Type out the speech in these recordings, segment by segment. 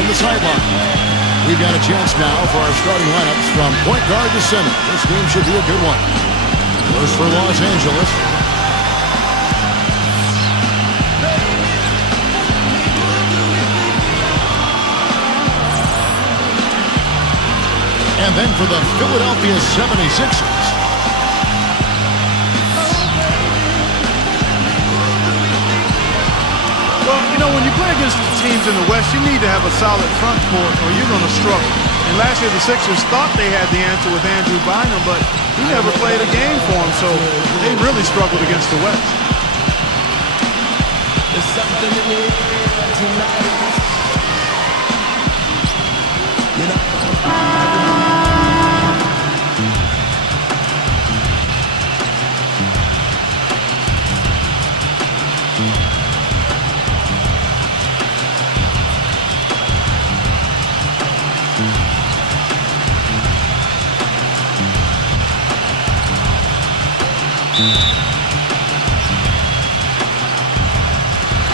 from the sideline. We've got a chance now for our starting lineups from point guard to center. This game should be a good one. First for Los Angeles. And then for the Philadelphia 76ers. Well, you know, when you play against teams in the West, you need to have a solid front court or you're going to struggle. And last year the Sixers thought they had the answer with Andrew Bynum, but he never played a game for them, so they really struggled against the West. There's something in the air tonight. You know.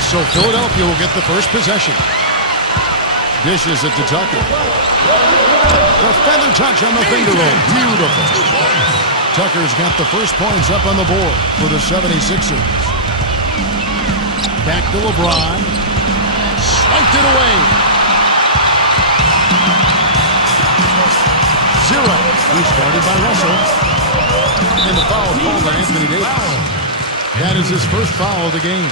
So Philadelphia will get the first possession. Dishes it to Tucker. The feather touch on the finger roll. Beautiful. Tucker's got the first points up on the board for the 76ers. Back to LeBron. Swiped it away. 0. He started by Russell. And the foul called on Anthony Davis. That is his first foul of the game.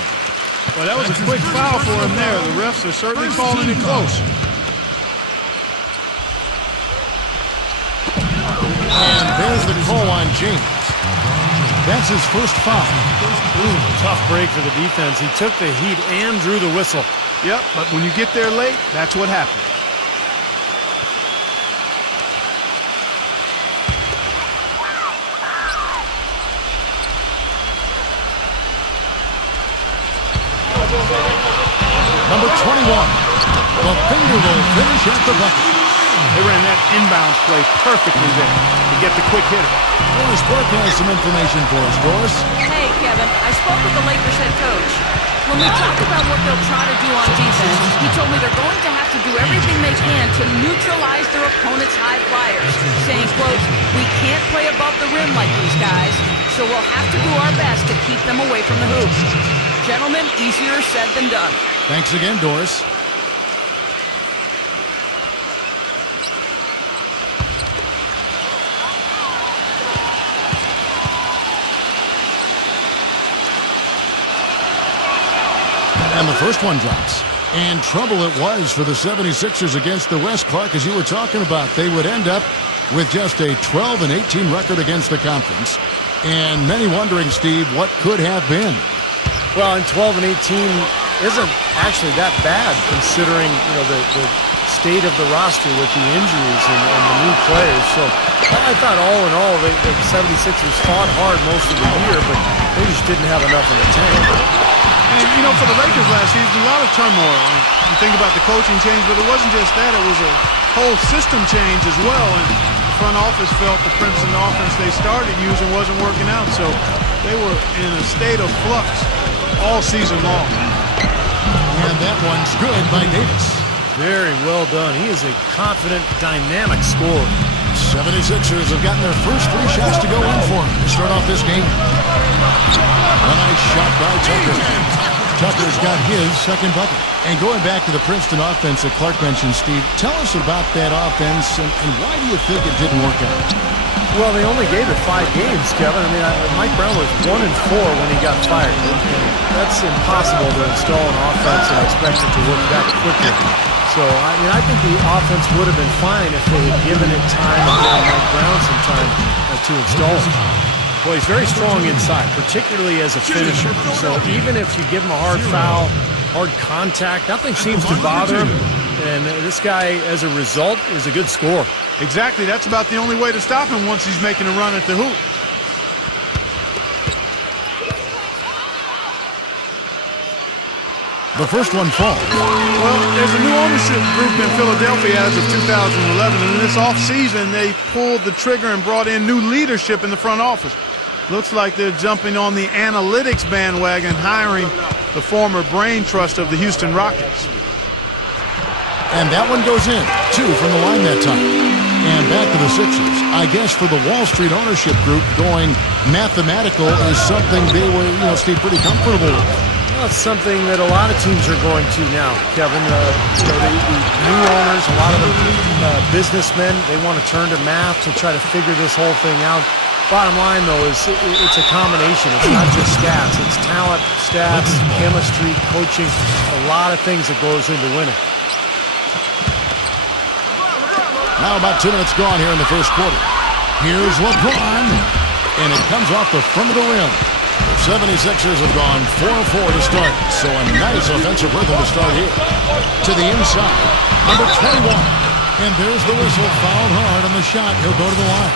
Well, that was a quick foul for him there. The refs are certainly calling it close. And there's the call on James. That's his first foul. Ooh, tough break for the defense. He took the heat and drew the whistle. Yep, but when you get there late, that's what happens. Number 21. The finger roll finish at the bucket. They ran that inbounds play perfectly there to get the quick hitter. Doris Burke has some information for us. Doris? Hey, Kevin. I spoke with the Lakers head coach. When we talked about what they'll try to do on defense, he told me they're going to have to do everything they can to neutralize their opponent's high flyers, saying, quote, "We can't play above the rim like these guys, so we'll have to do our best to keep them away from the hoop." Gentlemen, easier said than done. Thanks again, Doris. And the first one drops. And trouble it was for the 76ers against the West, Clark, as you were talking about. They would end up with just a 12-18 record against the conference. And many wondering, Steve, what could have been. Well, and 12-18 isn't actually that bad considering, you know, the state of the roster with the injuries and the new players. So I thought all in all, the 76ers fought hard most of the year, but they just didn't have enough in the tank. And, you know, for the Lakers last season, a lot of turmoil. And you think about the coaching change, but it wasn't just that. It was a whole system change as well. And the front office felt the Princeton offense they started using wasn't working out. So they were in a state of flux all season long. And that one's good by Davis. Very well done. He is a confident, dynamic scorer. 76ers have gotten their first 3 shots to go in for him to start off this game. A nice shot by Tucker. Tucker's got his second bucket. And going back to the Princeton offense that Clark mentioned, Steve, tell us about that offense and why do you think it didn't work out? Well, they only gave it 5 games, Kevin. I mean, Mike Brown was 1-4 when he got fired. And that's impossible to install an offense and expect it to work that quickly. So, I mean, I think the offense would have been fine if they had given it time and given Mike Brown some time to install it. Well, he's very strong inside, particularly as a finisher. So even if you give him a hard foul, hard contact, nothing seems to bother him. And this guy, as a result, is a good scorer. Exactly. That's about the only way to stop him once he's making a run at the hoop. The first one falls. Well, there's a new ownership group in Philadelphia as of 2011, and in this offseason, they pulled the trigger and brought in new leadership in the front office. Looks like they're jumping on the analytics bandwagon, hiring the former brain trust of the Houston Rockets. And that one goes in. 2 from the line that time. And back to the Sixers. I guess for the Wall Street ownership group, going mathematical is something they were, Steve, pretty comfortable with. Well, it's something that a lot of teams are going to now, Kevin. The new owners, a lot of them businessmen, they want to turn to math to try to figure this whole thing out. Bottom line, though, is it's a combination. It's not just stats. It's talent, stats, chemistry, coaching, a lot of things that goes into winning. Now about 2 minutes gone here in the first quarter. Here's LeBron, and it comes off the front of the rim. The 76ers have gone 4-4 to start, so a nice offensive rhythm to start here. To the inside, number 21. And there's the whistle, fouled hard on the shot. He'll go to the line.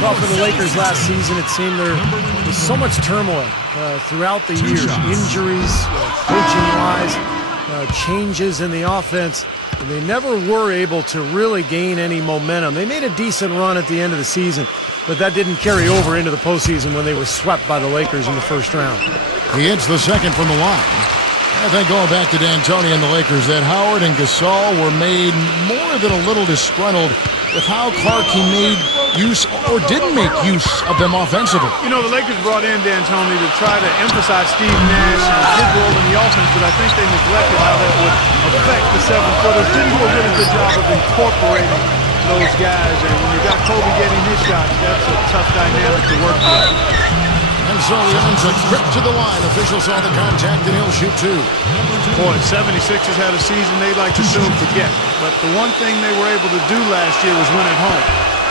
Well, for the Lakers last season, it seemed there was so much turmoil throughout the years. Injuries, coaching-wise, changes in the offense. They never were able to really gain any momentum. They made a decent run at the end of the season, but that didn't carry over into the postseason when they were swept by the Lakers in the first round. He hits the second from the line. I think going back to D'Antoni and the Lakers, that Howard and Gasol were made more than a little disgruntled with how Clark he made use or didn't make use of them offensively. The Lakers brought in D'Antoni to try to emphasize Steve Nash and his role in the offense, but I think they neglected how that would affect the 7-footers. Didn't do a really good job of incorporating those guys, and when you got Kobe getting his shots, that's a tough dynamic to work with. And so he ends a trip to the line. Officials saw the contact, and he'll shoot 2. Boy, 76ers had a season they'd like to soon forget. But the one thing they were able to do last year was win at home.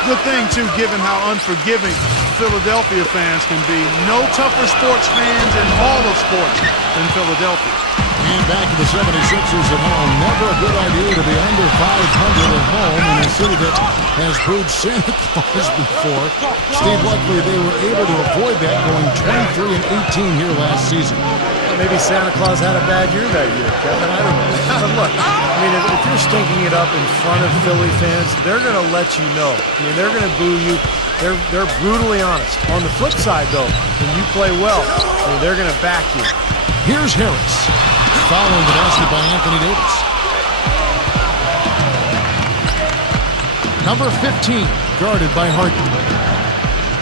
Good thing, too, given how unforgiving Philadelphia fans can be. No tougher sports fans in all of sports than Philadelphia. And back to the 76ers at home. Never a good idea to be under 500 at home in a city that has booed Santa Claus before. Steve, luckily they were able to avoid that, going 23-18 here last season. Maybe Santa Claus had a bad year that year, Kevin. I don't know. But look, if you're stinking it up in front of Philly fans, they're going to let you know. They're going to boo you. They're brutally honest. On the flip side, though, when you play well, they're going to back you. Here's Harris. Following the basket by Anthony Davis. Number 15, guarded by Harden.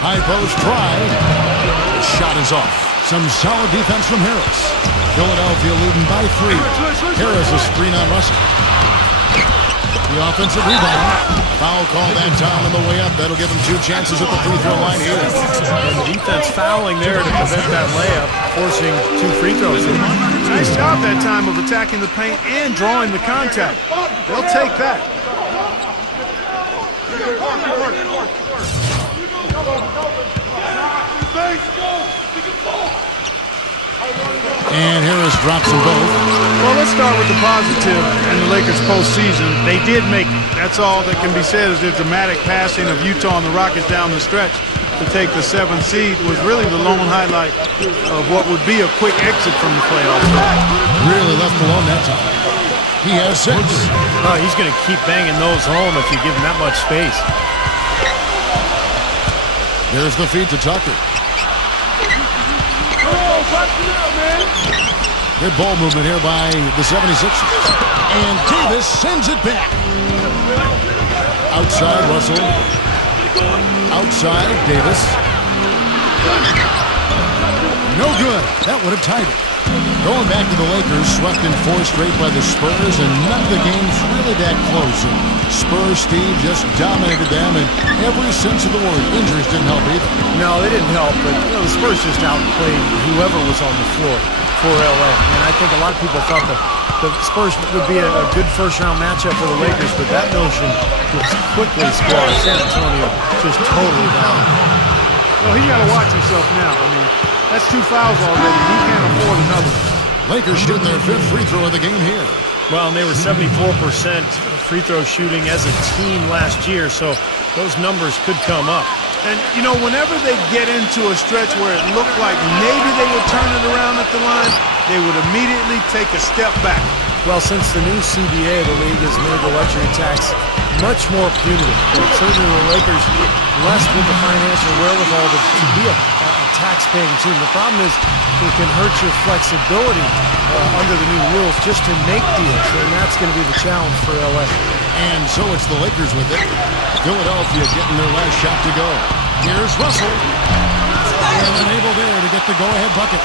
High post try. The shot is off. Some solid defense from Harris. Philadelphia leading by 3. Harris a screen on Russell. The offensive rebound. Foul call that time on the way up. That'll give him 2 chances at the free throw line here. And the defense fouling there to prevent that layup, forcing 2 free throws. Nice job that time of attacking the paint and drawing the contact. They'll take that. And Harris drops them both. Well, let's start with the positive in the Lakers postseason. They did make it. That's all that can be said is the dramatic passing of Utah and the Rockets down the stretch to take the 7th seed was really the lone highlight of what would be a quick exit from the playoffs. Really left alone that time. He has 6. Oh, he's going to keep banging those home if you give him that much space. There's the feed to Tucker. Good ball movement here by the 76ers. And Davis sends it back. Outside, Russell. Outside, Davis. No good. That would have tied it. Going back to the Lakers, swept in 4 straight by the Spurs, and none of the games really that close. And Spurs, Steve, just dominated them in every sense of the word. Injuries didn't help either. No, they didn't help, but the Spurs just outplayed whoever was on the floor for L.A. And I think a lot of people thought the Spurs would be a good first-round matchup for the Lakers, but that notion was quickly squashed. San Antonio just totally down. Well, he's got to watch himself now. That's 2 fouls already. He can't afford another. Lakers shooting their 5th free throw of the game here. Well, and they were 74% free throw shooting as a team last year, so those numbers could come up. And, whenever they get into a stretch where it looked like maybe they would turn it around at the line, they would immediately take a step back. Well, since the new CBA of the league has made the luxury tax much more punitive, certainly the Lakers less with the financial wherewithal to be a tax-paying team. The problem is it can hurt your flexibility under the new rules just to make deals, and that's going to be the challenge for LA. And so it's the Lakers with it. Philadelphia getting their last shot to go. Here's Russell. And unable there to get the go-ahead bucket.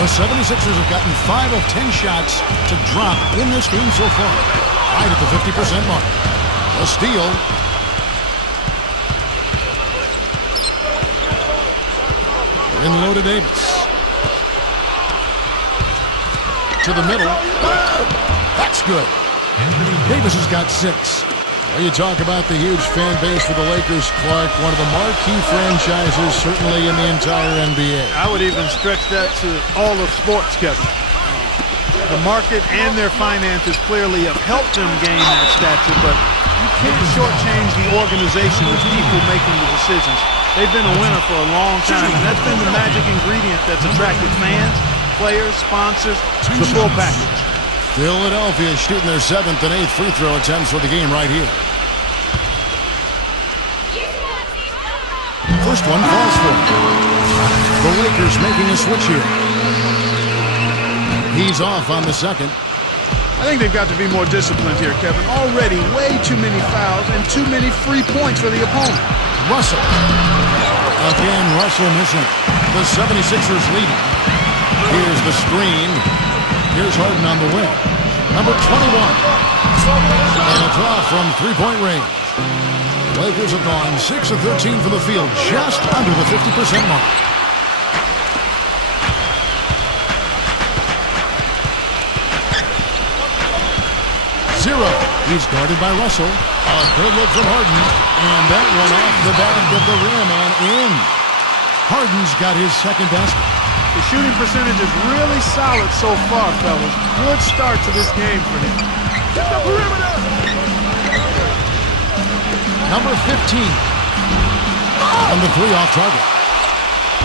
The 76ers have gotten 5 of 10 shots to drop in this game so far. Right at the 50% mark. A steal. In low to Davis. To the middle. That's good. Davis has got 6. Well, you talk about the huge fan base for the Lakers, Clark. One of the marquee franchises, certainly in the entire NBA. I would even stretch that to all of sports, Kevin. The market and their finances clearly have helped them gain that stature, but you can't shortchange the organization of people making the decisions. They've been a winner for a long time, and that's been the magic ingredient that's attracted fans, players, sponsors, the full package. Philadelphia shooting their 7th and 8th free throw attempts for the game right here. First one falls for him. The Lakers making a switch here. He's off on the second. I think they've got to be more disciplined here, Kevin. Already way too many fouls and too many free points for the opponent. Russell. Again, Russell missing. The 76ers leading. Here's the screen. Here's Harden on the wing. Number 21. And a draw from three-point range. Lakers have gone 6 of 13 from the field, just under the 50% mark. Zero. He's guarded by Russell. A good look from Harden. And that one off the back of the rim and in. Harden's got his second basket. The shooting percentage is really solid so far, fellas. Good start to this game for him. Get the perimeter! Number 15. On the 3 off target.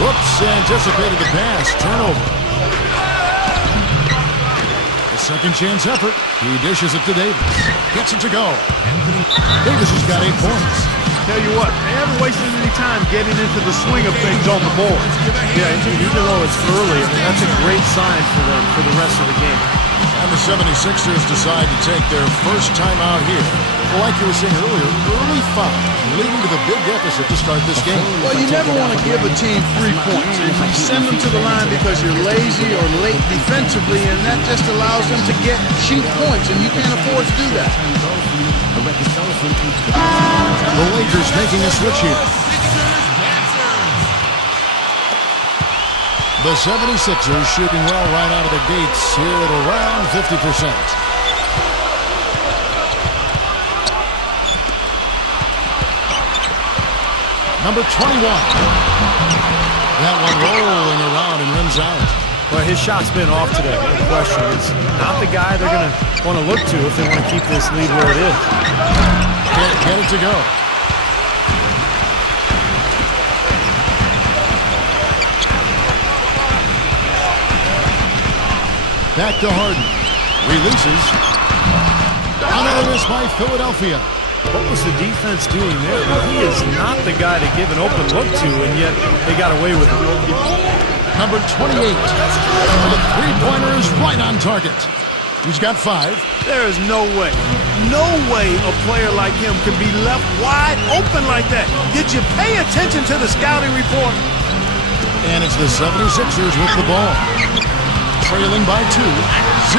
Whoops, anticipated the pass. Turnover. A second chance effort. He dishes it to Davis. Gets it to go. Davis has got 8 points. Tell you what, they haven't wasted any time getting into the swing of things on the board. Yeah, even though it's early, that's a great sign for them for the rest of the game. And the 76ers decide to take their first time out here. Well, like you were saying earlier, early foul, leading to the big deficit to start this game. Well, you never want to give a team 3 points. You send them to the line because you're lazy or late defensively, and that just allows them to get cheap points, and you can't afford to do that. The Lakers making a switch here. The 76ers shooting well right out of the gates here at around 50%. Number 21. That one rolling around and rims out. But his shot's been off today, no question. It's not the guy they're going to want to look to if they want to keep this lead where it is. Can't get it to go. Back to Harden. Releases. Another miss by Philadelphia. What was the defense doing there? He is not the guy to give an open look to, and yet they got away with it. Number 28. The three-pointer is right on target. He's got 5. There is no way a player like him can be left wide open like that. Did you pay attention to the scouting report? And it's the 76ers with the ball. Trailing by 2. 0.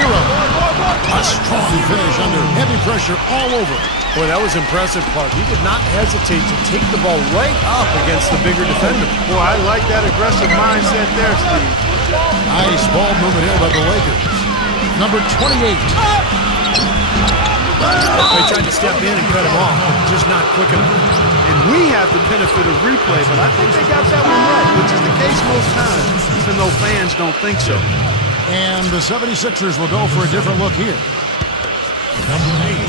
A strong finish under heavy pressure all over. Boy, that was impressive, Clark. He did not hesitate to take the ball right up against the bigger defender. Boy, I like that aggressive mindset there, Steve. Nice ball movement here by the Lakers. Number 28. They tried to step in and cut him off, but just not quick enough. And we have the benefit of replay, but I think they got that one right, which is the case most times, even though fans don't think so. And the 76ers will go for a different look here. Number 8.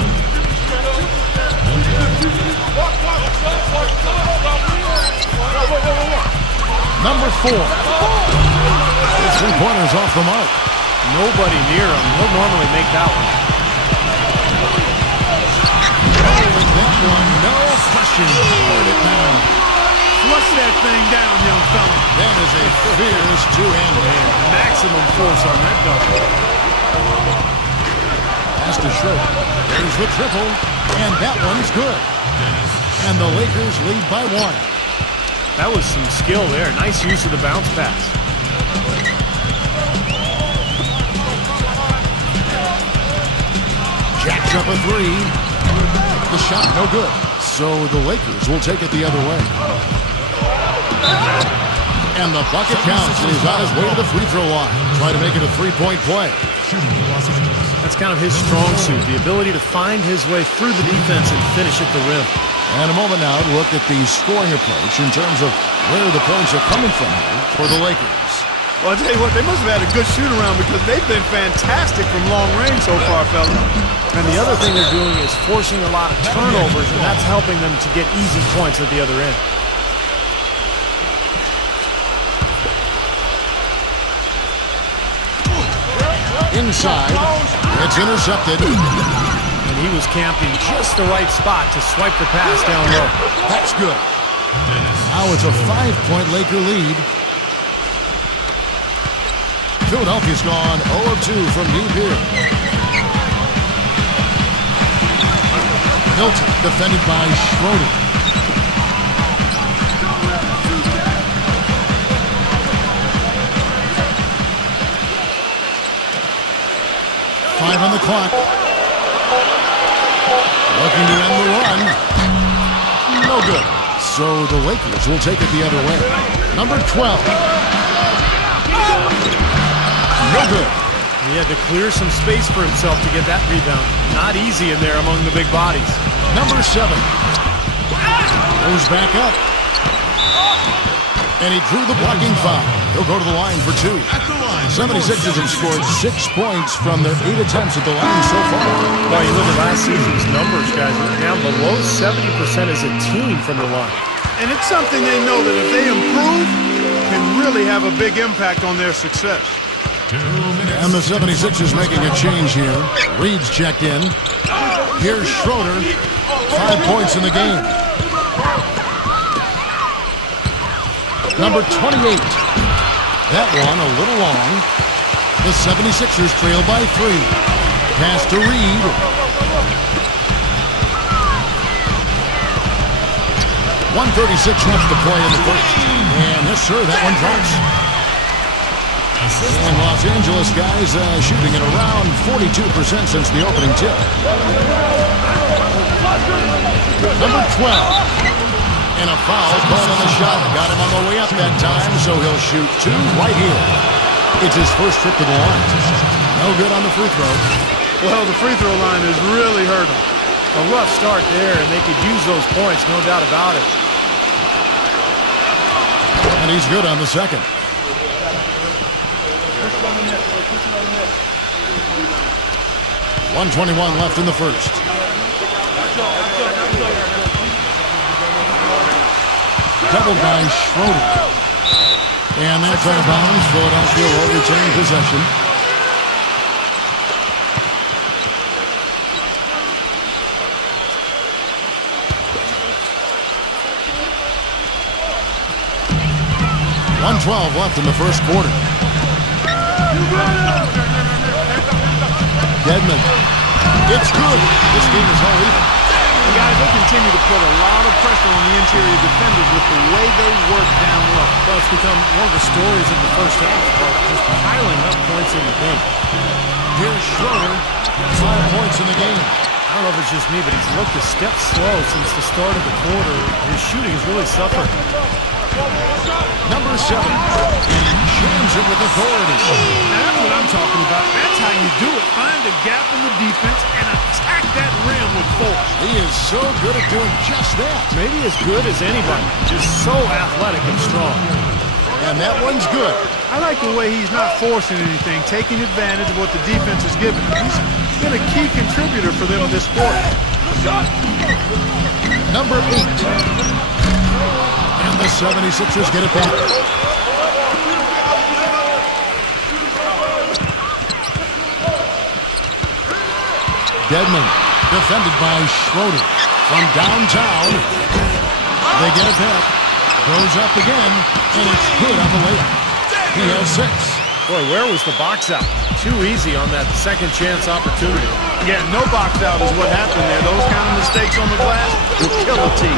Number 4. The three-pointer's off the mark. nobody near him. He'll normally make that one. Oh, and that one, no question, powered it down. Flush that thing down, young fella. That is a fierce two-hander. Maximum force on that double. Pass to Schroeder. There's the triple, and that one's good. And the Lakers lead by 1. That was some skill there. Nice use of the bounce pass. Jacks up a 3. The shot no good. So the Lakers will take it the other way. And the bucket counts, and he's on his way to the free throw line. Try to make it a 3-point play. That's kind of his strong suit, the ability to find his way through the defense and finish at the rim. And a moment now to look at the scoring approach in terms of where the points are coming from for the Lakers. Well, I'll tell you what, they must have had a good shoot-around because they've been fantastic from long range so far, fellas. And the other thing they're doing is forcing a lot of turnovers, and that's helping them to get easy points at the other end. Inside, it's intercepted. And he was camping just the right spot to swipe the pass down low. That's good. Now it's a 5-point Laker lead. Philadelphia's gone 0-2 from deep here. Milton defended by Schroeder. Five on the clock. Looking to end the run. No good. So the Lakers will take it the other way. Number 12. No good. He had to clear some space for himself to get that rebound. Not easy in there among the big bodies. Number 7. Goes back up. And he drew the blocking foul. He'll go to the line for 2. 76ers have scored 6 points from their 8 attempts at the line so far. Well, you look at last season's numbers, guys. They're down below 70% as a team from the line. And it's something they know that if they improve, can really have a big impact on their success. And the 76ers making a change here. Reed's checked in. Here's Schroeder. 5 points in the game. Number 28. That one a little long. The 76ers trail by 3. Pass to Reed. .136 left to play in the first. And yes, sir, that one drops. And Los Angeles guys shooting at around 42% since the opening tip. Number 12. And a foul called on the shot. Got him on the way up that time, so he'll shoot 2 right here. It's his first trip to the line. No good on the free throw. Well, the free throw line has really hurt him. A rough start there, and they could use those points, no doubt about it. And he's good on the second. .121 left in the first. Doubled by Schroeder. And that's out of bounds. Philadelphia will retain possession. .112 left in the first quarter. Dedmon. It's good. This game is all even. And guys, they continue to put a lot of pressure on the interior defenders with the way they work down low. Well, it's become one of the stories of the first half, just piling up points in the paint. Here's Schroeder. 5 points in the game. I don't know if it's just me, but he's looked a step slow since the start of the quarter. His shooting has really suffered. Number 7. And he jams it with authority. Now that's what I'm talking about. That's how you do it. Find a gap in the defense and attack that rim with force. He is so good at doing just that. Maybe as good as anybody. Just so athletic and strong. And that one's good. I like the way he's not forcing anything, taking advantage of what the defense has given him. He's been a key contributor for them in this quarter. Number 8. And the 76ers get it back. Dedmon, defended by Schroeder. From downtown, they get it back. Goes up again, and it's good on the layup. He has 6. Boy, where was the box out? Too easy on that second chance opportunity. Yeah, no box out is what happened there. Those kind of mistakes on the glass will kill a team.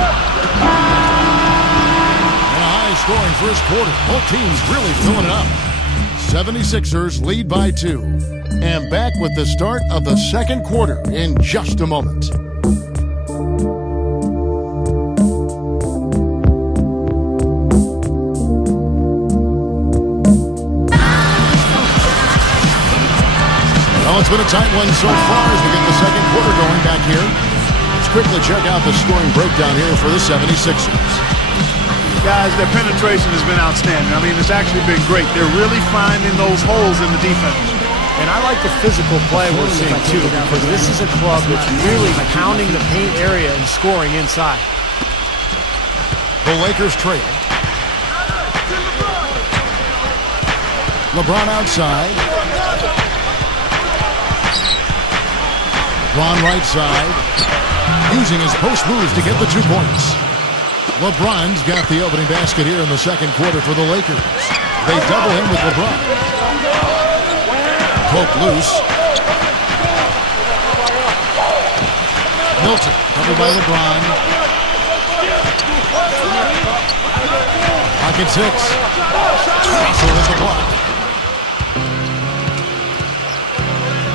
And a high-scoring first quarter. Both teams really filling it up. 76ers lead by 2. And back with the start of the second quarter in just a moment. Well, it's been a tight one so far as we get the second quarter going back here. Let's quickly check out the scoring breakdown here for the 76ers. Guys, their penetration has been outstanding. I mean, it's actually been great. They're really finding those holes in the defense. And I like the physical play we're seeing, too, because this is a club that's really pounding the paint area and scoring inside. The Lakers trail. LeBron outside. Bron right side. Using his post moves to get the 2 points. LeBron's got the opening basket here in the second quarter for the Lakers. They double him with LeBron. Poke loose. Milton covered by LeBron. Pocket 6. Russell with the block.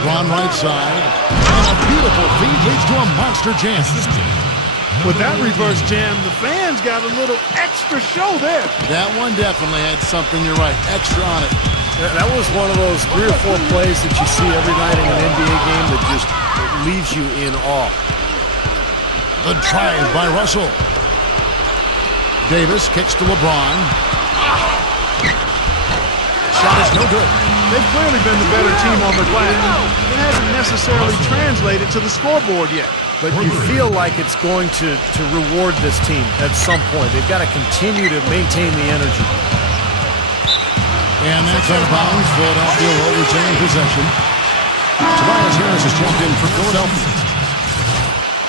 Bron right side. And a beautiful feed leads to a monster jam. With that reverse jam, the fans got a little extra show there. That one definitely had something, you're right, extra on it. That was one of those 3 or 4 plays that you see every night in an NBA game that just leaves you in awe. The drive by Russell. Davis kicks to LeBron. Shot is no good. They've clearly been the better team on the glass. It hasn't necessarily translated to the scoreboard yet. But you feel like it's going to reward this team at some point. They've got to continue to maintain the energy. And that's out of bounds. Philadelphia will retain possession. Tobias Harris has jumped in for Philadelphia.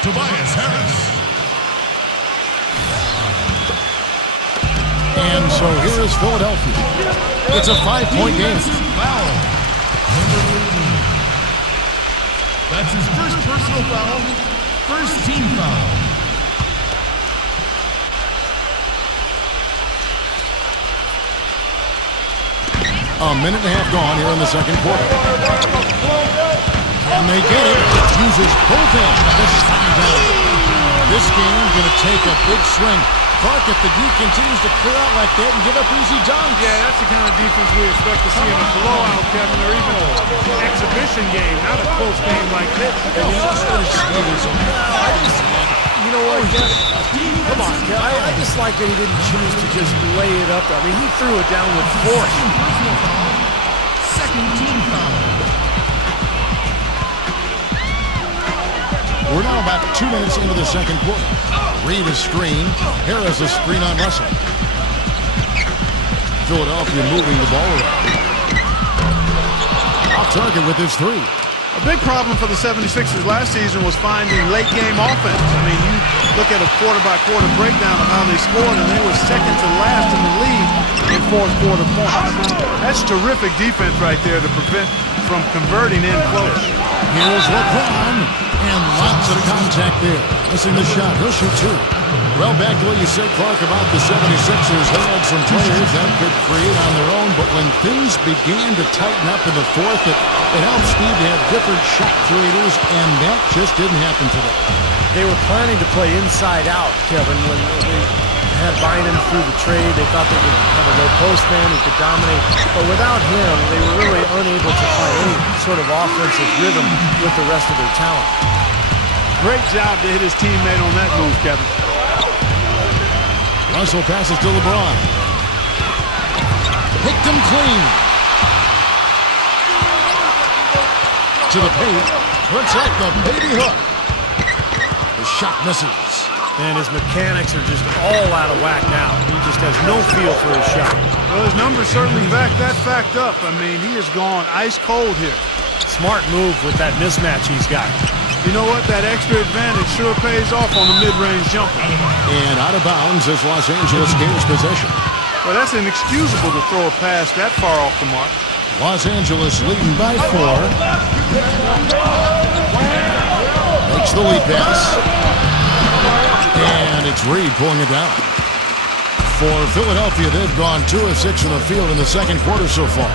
Tobias Harris. And so here is Philadelphia. It's a 5-point game. Foul. Number 18. That's his first personal foul. First team foul. A minute and a half gone here in the second quarter. Can they get it? Uses both ends to slide down. This game's going to take a big swing. Clark, if the D continues to clear out like that and give up easy dunks. Yeah, that's the kind of defense we expect to see in a blowout, Kevin, or even an exhibition game, not a close game like this. You know what, Kevin? Come on, Kevin. I just like that he didn't choose to just lay it up there. I mean, he threw it down with force. Second team foul. We're now about 2 minutes into the second quarter. Reed is screen. Harris is screen on Russell. Philadelphia moving the ball around. Off target with his 3. A big problem for the 76ers last season was finding late-game offense. I mean, you look at a quarter-by-quarter breakdown of how they scored, and they were second to last in the league in fourth-quarter points. That's terrific defense right there to prevent from converting in close. Here's LeBron, and lots of contact there. Missing the shot. He'll shoot 2. Well, back to what you said, Clark, about the 76ers. They had some players that could create on their own, but when things began to tighten up in the fourth, it helped Steve to have different shot creators, and that just didn't happen today. They were planning to play inside out, Kevin, when they had Bynum through the trade. They thought they could have a low post man who could dominate. But without him, they were really unable to find any sort of offensive rhythm with the rest of their talent. Great job to hit his teammate on that move, Kevin. Russell passes to LeBron. Picked him clean. To the paint. Looks like the baby hook. The shot misses. And his mechanics are just all out of whack now. He just has no feel for his shot. Well, his numbers certainly back that fact up. I mean, he has gone ice cold here. Smart move with that mismatch he's got. You know what? That extra advantage sure pays off on the mid-range jumper. And out of bounds as Los Angeles gains possession. Well, that's inexcusable to throw a pass that far off the mark. Los Angeles leading by 4. Makes the lead pass. And it's Reed pulling it down. For Philadelphia, they've gone 2 of 6 in the field in the second quarter so far.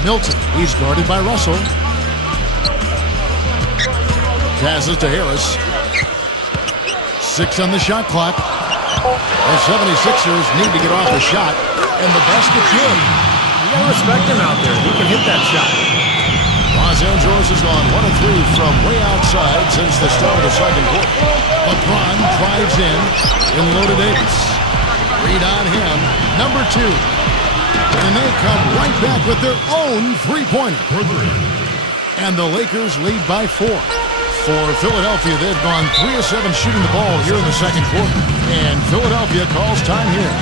Milton, he's guarded by Russell. Passes to Harris. 6 on the shot clock. The 76ers need to get off the shot, and the basket good. You gotta respect him out there. He can hit that shot. Los Angeles has gone 1 of 3 from way outside since the start of the second quarter. LeBron drives in low to Davis. Reed on him, number 2. And they come right back with their own three-pointer. And the Lakers lead by 4. For Philadelphia, they've gone 3 of 7 shooting the ball here in the second quarter. And Philadelphia calls time here.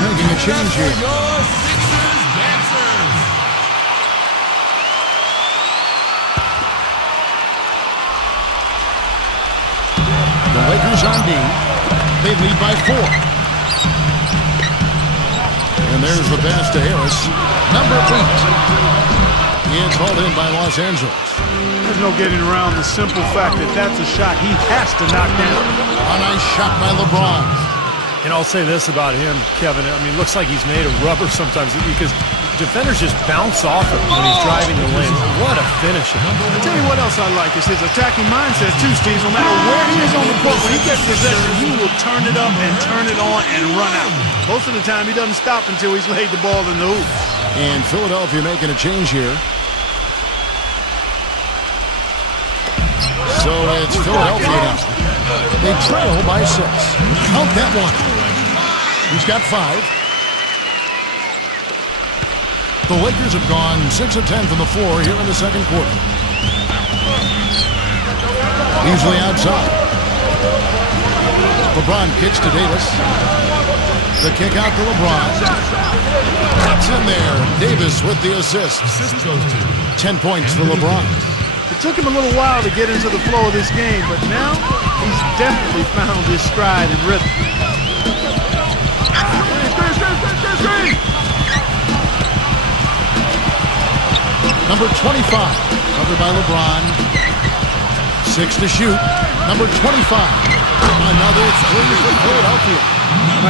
Making a change here. The Lakers on D. They lead by 4. And there's the pass to Harris. Number 8. It's hauled in by Los Angeles. There's no getting around the simple fact that that's a shot he has to knock down. A nice shot by LeBron. And I'll say this about him, Kevin. I mean, it looks like he's made of rubber sometimes because defenders just bounce off him when he's driving the lane. What a finish. I'll tell you what else I like is his attacking mindset, too, Steve. No matter where he is on the court, when he gets possession, he will turn it up and turn it on and run out. Most of the time, he doesn't stop until he's laid the ball in the hoop. And Philadelphia making a change here. So it's Philadelphia now. They trail by 6. Count that one. He's got 5. The Lakers have gone 6 of 10 from the floor here in the second quarter. Usually outside. LeBron kicks to Davis. The kick out to LeBron. It's in there. Davis with the assist. 10 points for LeBron. It took him a little while to get into the flow of this game, but now he's definitely found his stride and rhythm. Number 25, covered by LeBron. 6 to shoot. Number 25. Another 3 for Philadelphia.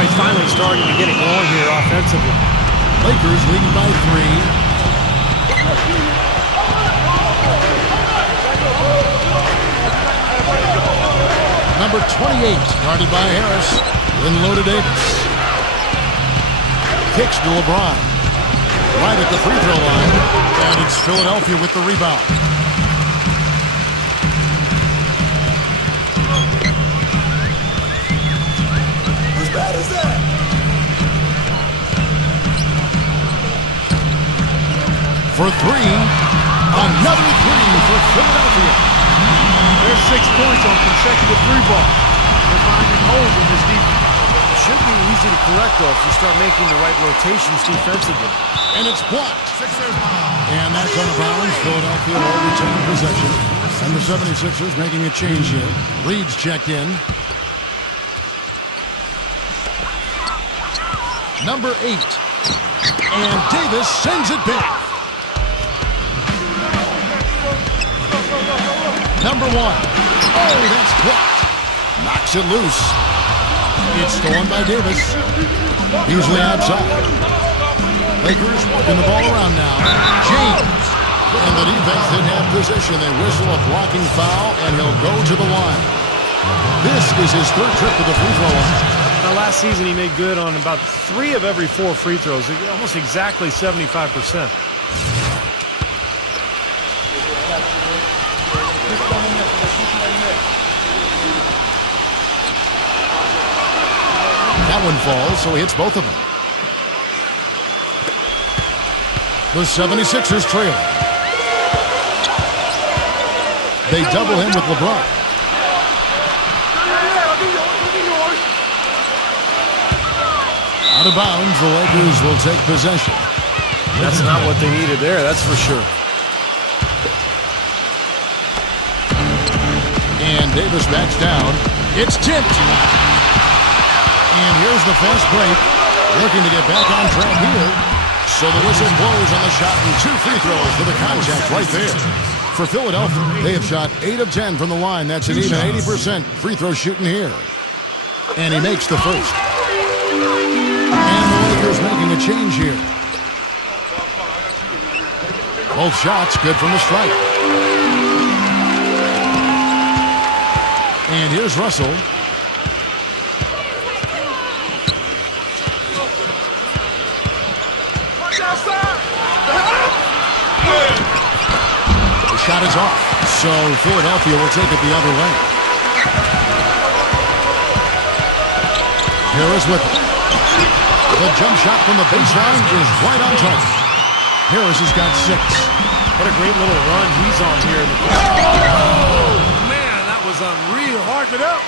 He's finally starting to get it going here offensively. Lakers leading by 3. Number 28, guarded by Harris. Then low to Davis. Kicks to LeBron. Right at the free throw line. And it's Philadelphia with the rebound. As bad as that. For 3. Another 3 for Philadelphia. There's 6 points on consecutive 3-ball. They're finding holes in this defense. It should be easy to correct, though, if you start making the right rotations defensively. And it's blocked. And that's on the bounds. Philadelphia will retain possession. And the 76ers making a change here. Reed's checked in. Number 8. And Davis sends it back. Number 1. Oh, that's blocked. Knocks it loose. It's stolen by Davis. Usually outside. Lakers working the ball around now. James. And the defense didn't have position. They whistle a blocking foul, and he'll go to the line. This is his 3rd trip to the free throw line. Now, last season, he made good on about 3 of every 4 free throws, almost exactly 75%. That one falls, so he hits both of them. The 76ers trail. They double him with LeBron. Out of bounds, the Lakers will take possession. That's not what they needed there, that's for sure. And Davis backs down. It's tipped. And here's the fast break. Looking to get back on track here. So the whistle blows on the shot and 2 free throws for the contact right there. For Philadelphia, they have shot 8 of 10 from the line. That's an even 80% free throw shooting here. And he makes the first. And the Lakers making a change here. Both shots good from the strike. And here's Russell. The shot is off. So Philadelphia will take it the other way. Harris with it. The jump shot from the baseline is right on target. Harris has got 6. What a great little run he's on here. Oh, man, that was unreal. Mark it up.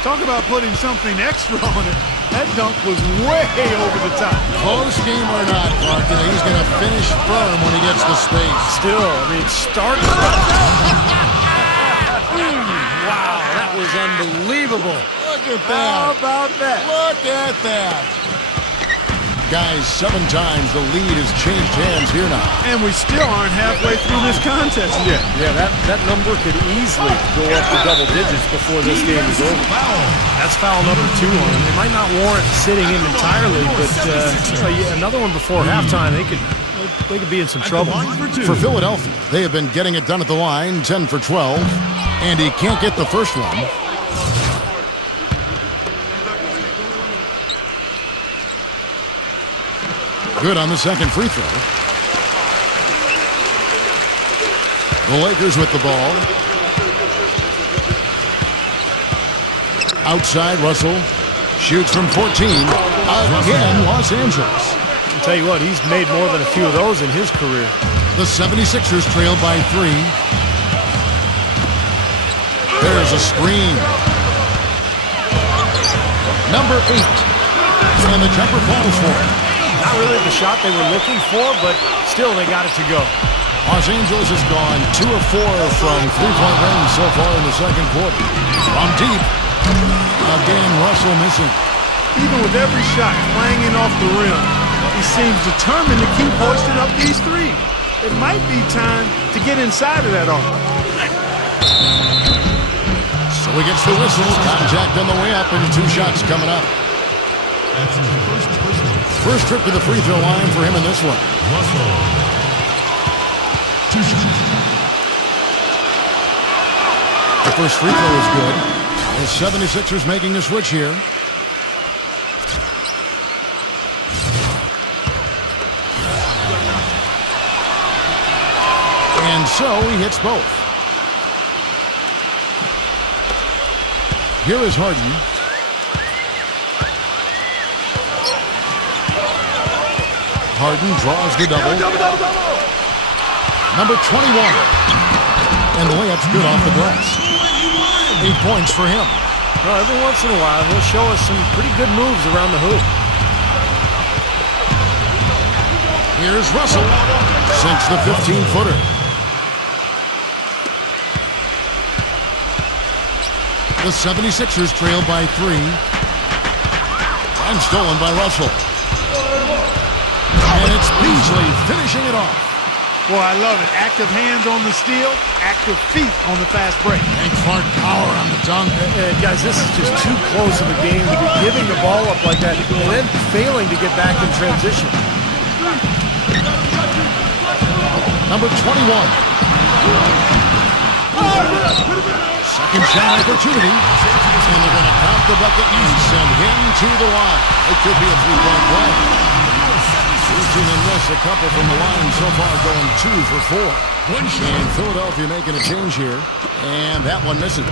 Talk about putting something extra on it. That dunk was way over the top. Close game or not, Clark, he's going to finish firm when he gets the space. Still, I mean, starting. Wow, that was unbelievable. Look at that. How about that? Look at that. Guys, 7 times the lead has changed hands here now. And we still aren't halfway through this contest yet. Yeah, that number could easily go up to double digits before this game is over. That's foul number 2 on him. They might not warrant sitting him entirely, but another one before halftime, they could be in some trouble. For Philadelphia, they have been getting it done at the line, 10 for 12, and he can't get the first one. Good on the second free throw. The Lakers with the ball. Outside, Russell shoots from 14. Again, Los Angeles. I'll tell you what, he's made more than a few of those in his career. The 76ers trail by 3. There's a screen. Number 8. And the jumper falls for it. Not really the shot they were looking for, but still they got it to go. Los Angeles has gone 2 of 4 from three-point range so far in the second quarter. From deep. Again, Russell missing. Even with every shot clanging off the rim, he seems determined to keep hoisting up these 3. It might be time to get inside of that arc. So he gets the whistle. Contact on the way up and 2 shots coming up. That's his first personal. First trip to the free throw line for him in this one. Russell. 2 shots. The first free throw is good. The 76ers making a switch here. And so he hits both. Here is Harden. Harden draws the double. Number 21. And the layup's good off the glass. 8 points for him. Well, every once in a while, he'll show us some pretty good moves around the hoop. Here's Russell. Sinks the 15-footer. The 76ers trail by 3. And stolen by Russell. And it's Beasley finishing it off. Boy, I love it. Active hands on the steal, active feet on the fast break. And Clark power on the dunk. Guys, this is just too close of a game to be giving the ball up like that and then failing to get back in transition. Number 21. Second shot opportunity. And they're going to count the bucket and send him to the line. It could be a 3-point play. He's seen him miss a couple from the line so far, going 2 for 4. And Philadelphia making a change here. And that one misses.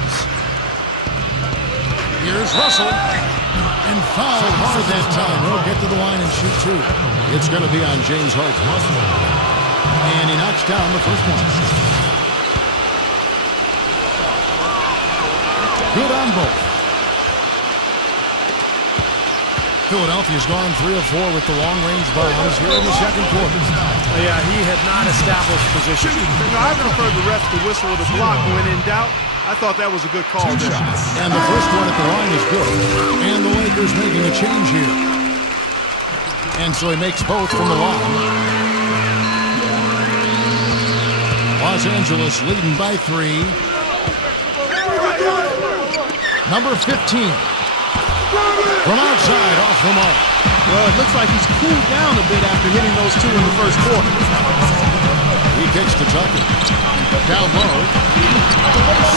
Here's Russell. And fouled hard that time. He'll get to the line and shoot 2. It's going to be on James Harden. knocks down the first one. Good on both. Philadelphia's gone 3 of 4 with the long-range bombs here in the second quarter. Yeah, he had not established position. I prefer the refs to whistle with a block when in doubt. I thought that was a good call there. And the first one at the line is good. And the Lakers making a change here. And so he makes both from the line. Los Angeles leading by 3. Number 15. From outside, off the mark. Well, it looks like he's cooled down a bit after hitting those 2 in the first quarter. He kicks to Tucker. Down low.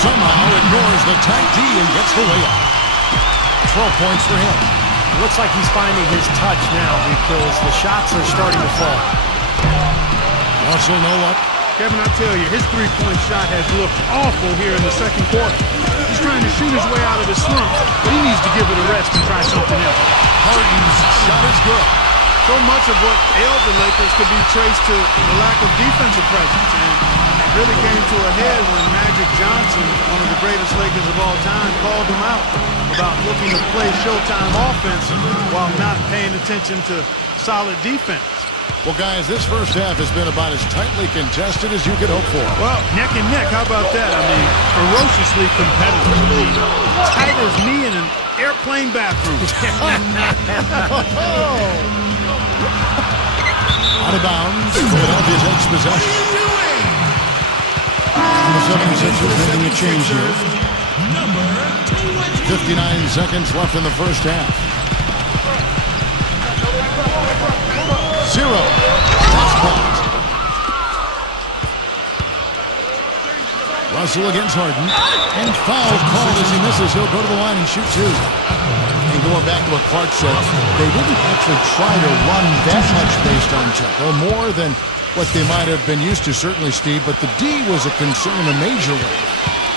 Somehow ignores the tight D and gets the layup. 12 points for him. It looks like he's finding his touch now because the shots are starting to fall. Russell, no luck. Kevin, I tell you, his three-point shot has looked awful here in the second quarter. He's trying to shoot his way out of the slump, but he needs to give it a rest and try something else. Harden's shot is good. So much of what ailed the Lakers could be traced to the lack of defensive presence, and it really came to a head when Magic Johnson, one of the greatest Lakers of all time, called him out about looking to play Showtime offense while not paying attention to solid defense. Well, guys, this first half has been about as tightly contested as you could hope for. Well, neck and neck, how about that? I mean, ferociously competitive. I mean, tight as me in an airplane bathroom. Out of bounds. Philadelphia takes possession. And the 76ers making a change here. 59 seconds left in the first half. 0. That's blocked. Russell against Harden. And foul called as he misses. He'll go to the line and shoot 2. And going back to what Clark said, they didn't actually try to run that much based on tempo, more than what they might have been used to, certainly, Steve. But the D was a concern in a major way.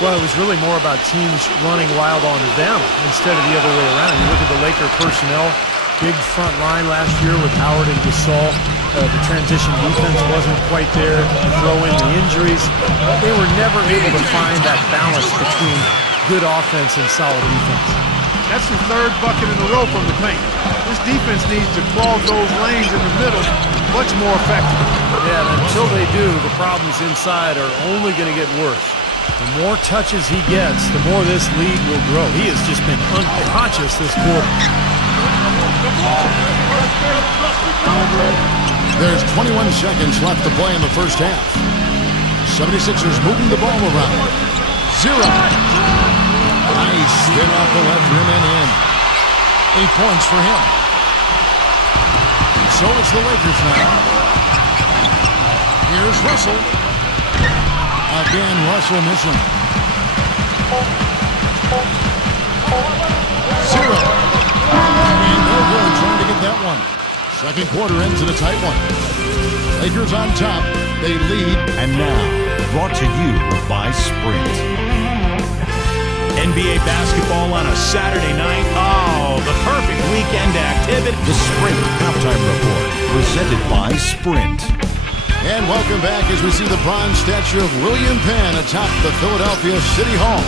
Well, it was really more about teams running wild on them instead of the other way around. You look at the Laker personnel, big front line last year with Howard and Gasol. The transition defense wasn't quite there. You throw in the injuries. They were never able to find that balance between good offense and solid defense. That's the third bucket in a row from the paint. This defense needs to clog those lanes in the middle much more effectively. Yeah, and until they do, the problems inside are only going to get worse. The more touches he gets, the more this lead will grow. He has just been unconscious this quarter. There's 21 seconds left to play in the first half. 76ers moving the ball around. 0. Nice spin off the left rim and in. 8 points for him. So it's the Lakers now. Here's Russell. Again, Russell missing. 0. And no good trying to get that one. Second quarter ends in a tight one. Lakers on top. They lead. And now, brought to you by Sprint. NBA basketball on a Saturday night. Oh, the perfect weekend activity. The Sprint Halftime Report, presented by Sprint. And welcome back as we see the bronze statue of William Penn atop the Philadelphia City Hall.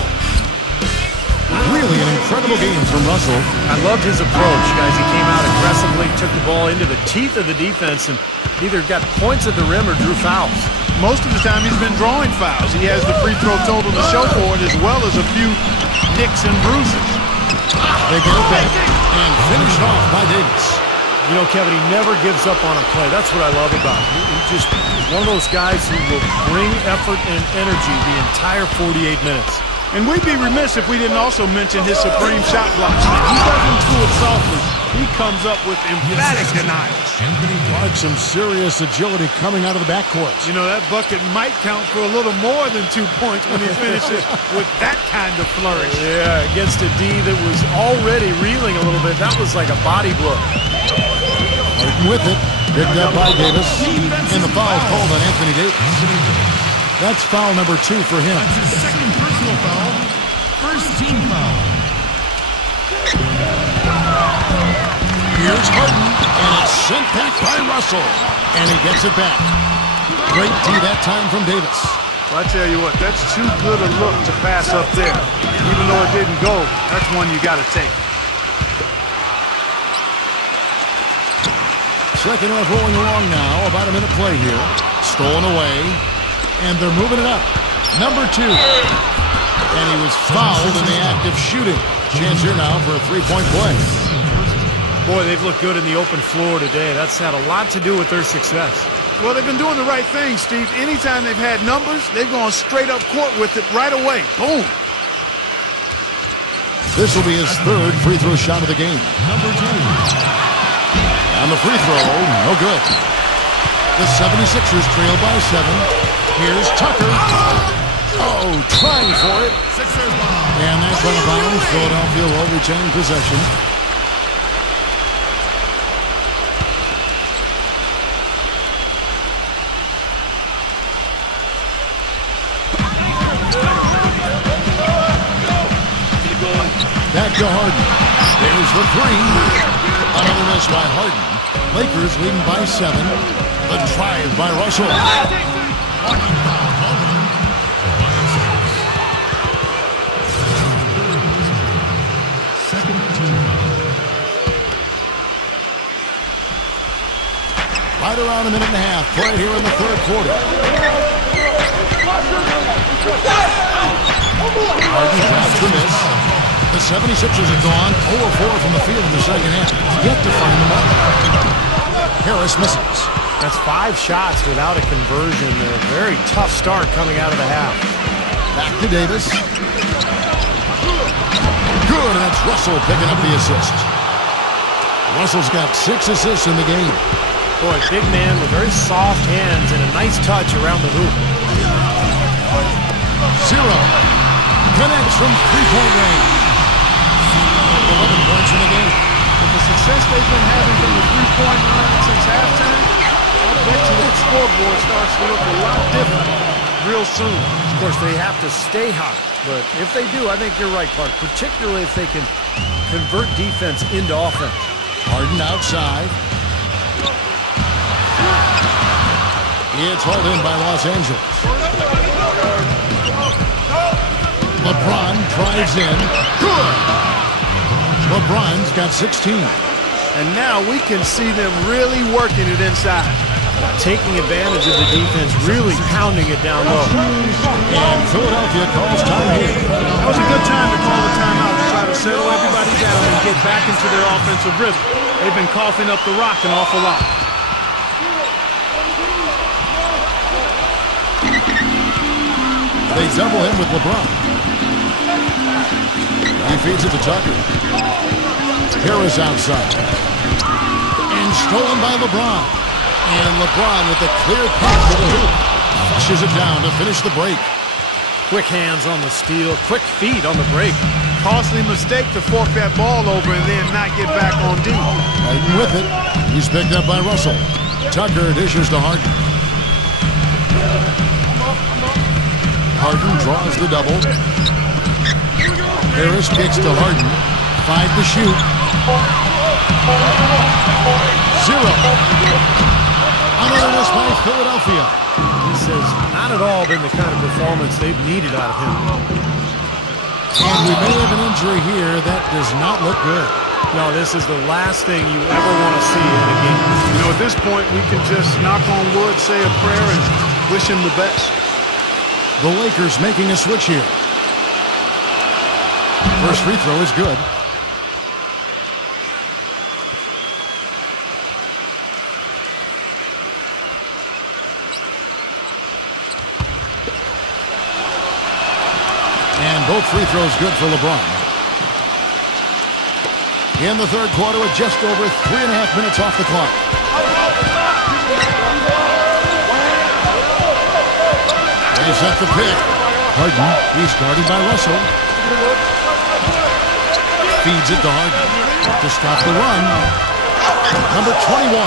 Really an incredible game from Russell. I loved his approach, guys. He came out aggressively, took the ball into the teeth of the defense, and either got points at the rim or drew fouls. Most of the time he's been drawing fouls. He has the free throw total to show for it, as well as a few nicks and bruises. They get it back and finished off by Davis. You know, Kevin, he never gives up on a play. That's what I love about him. He just is one of those guys who will bring effort and energy the entire 48 minutes. And we'd be remiss if we didn't also mention his supreme shot block. He doesn't do it softly. He comes up with emphatic denials. Clark, some serious agility coming out of the backcourt. You know, that bucket might count for a little more than 2 points when he finishes with that kind of flourish. Yeah, against a D that was already reeling a little bit. That was like a body blow. With it, picked up by Davis, and the foul called on Anthony Davis. That's foul number 2 for him. That's his second personal foul. First team foul. Here's Harden, and it's sent back by Russell. And he gets it back. Great D that time from Davis. Well, I tell you what, that's too good a look to pass up there. Even though it didn't go, that's one you got to take. Second half rolling along now. About a minute play here. Stolen away. And they're moving it up. Number 2. And he was fouled in the act of shooting. Chance here now for a three-point play. Boy, they've looked good in the open floor today. That's had a lot to do with their success. Well, they've been doing the right thing, Steve. Anytime they've had numbers, they've gone straight up court with it right away. Boom. This will be his third free throw shot of the game. Number 2. And the free throw, no good. The 76ers trail by 7. Here's Tucker. Oh, trying for it. Sixers Bron. And that's out of bounds. Philadelphia will retain possession. Back to Harden. There's the 3. Another miss by Harden. Lakers leading by 7. The drive by Russell. Walking foul. Holding. Tobias Harris. Second team foul. Right around a minute and a half. Right here in the third quarter. Harden drops the miss. The 76ers have gone 0-4 from the field in the second half. Yet to find them up. Harris misses. That's 5 shots without a conversion. A very tough start coming out of the half. Back to Davis. Good, and that's Russell picking up the assist. Russell's got 6 assists in the game. Boy, big man with very soft hands and a nice touch around the hoop. 0. Connects from three-point range. 11 points in the game. With the success they've been having from the three-point line since halftime, I bet you that scoreboard starts to look a lot different real soon. Of course, they have to stay hot, but if they do, I think you're right, Clark, particularly if they can convert defense into offense. Harden outside. It's hauled in by Los Angeles. LeBron drives in. Good! LeBron's got 16. And now we can see them really working it inside. Taking advantage of the defense, really pounding it down low. And Philadelphia calls time here. That was a good time to call a timeout to try to settle everybody down and get back into their offensive rhythm. They've been coughing up the rock an awful lot. They double him with LeBron. He feeds it to Tucker. Harris outside. And stolen by LeBron. And LeBron with a clear pass to the hoop. Flushes it down to finish the break. Quick hands on the steal, quick feet on the break. Costly mistake to fork that ball over and then not get back on D. Fighting with it. He's picked up by Russell. Tucker dishes to Harden. Harden draws the double. Harris kicks to Harden. 5 to shoot. 0. Another miss by Philadelphia. This has not at all been the kind of performance they've needed out of him. And we may have an injury here that does not look good. No, this is the last thing you ever want to see in a game. You know, at this point, we can just knock on wood, say a prayer, and wish him the best. The Lakers making a switch here. First free throw is good. And both free throws good for LeBron. In the third quarter with just over 3.5 minutes off the clock. They set the pick. Harden, he's guarded by Russell. Feeds it to Harden to stop the run. Number 21.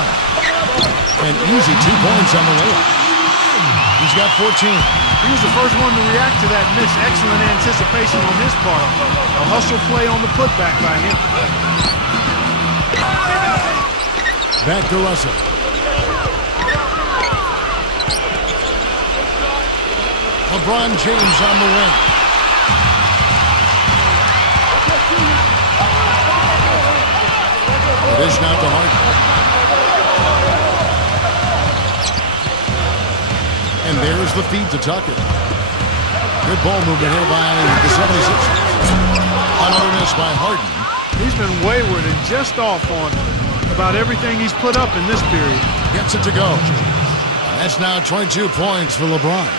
An easy 2 points on the layup. He's got 14. He was the first one to react to that miss. Excellent anticipation on his part. A hustle play on the putback by him. Back to Russell. LeBron James on the wing. The dish now to Harden. And there's the feed to Tucker. Good ball movement here by the 76ers. Another miss by Harden. He's been wayward and just off on about everything he's put up in this period. Gets it to go. That's now 22 points for LeBron.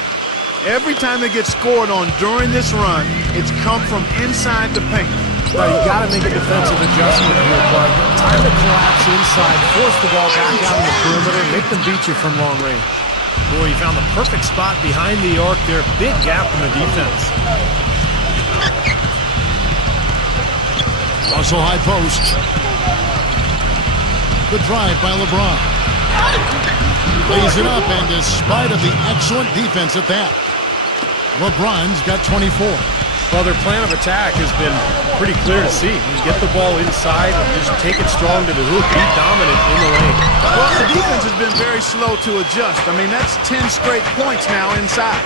Every time they get scored on during this run, it's come from inside the paint. Right, you got to make a defensive adjustment here, Clark. Time to collapse inside, force the ball back out on the perimeter, make them beat you from long range. Boy, you found the perfect spot behind the arc there. Big gap in the defense. Russell high post. Good drive by LeBron. Lays it up, and despite of the excellent defense at that, LeBron's got 24. Well, their plan of attack has been pretty clear to see. You get the ball inside, just take it strong to the hoop, be dominant in the lane. Well, the defense has been very slow to adjust. I mean, that's 10 straight points now inside.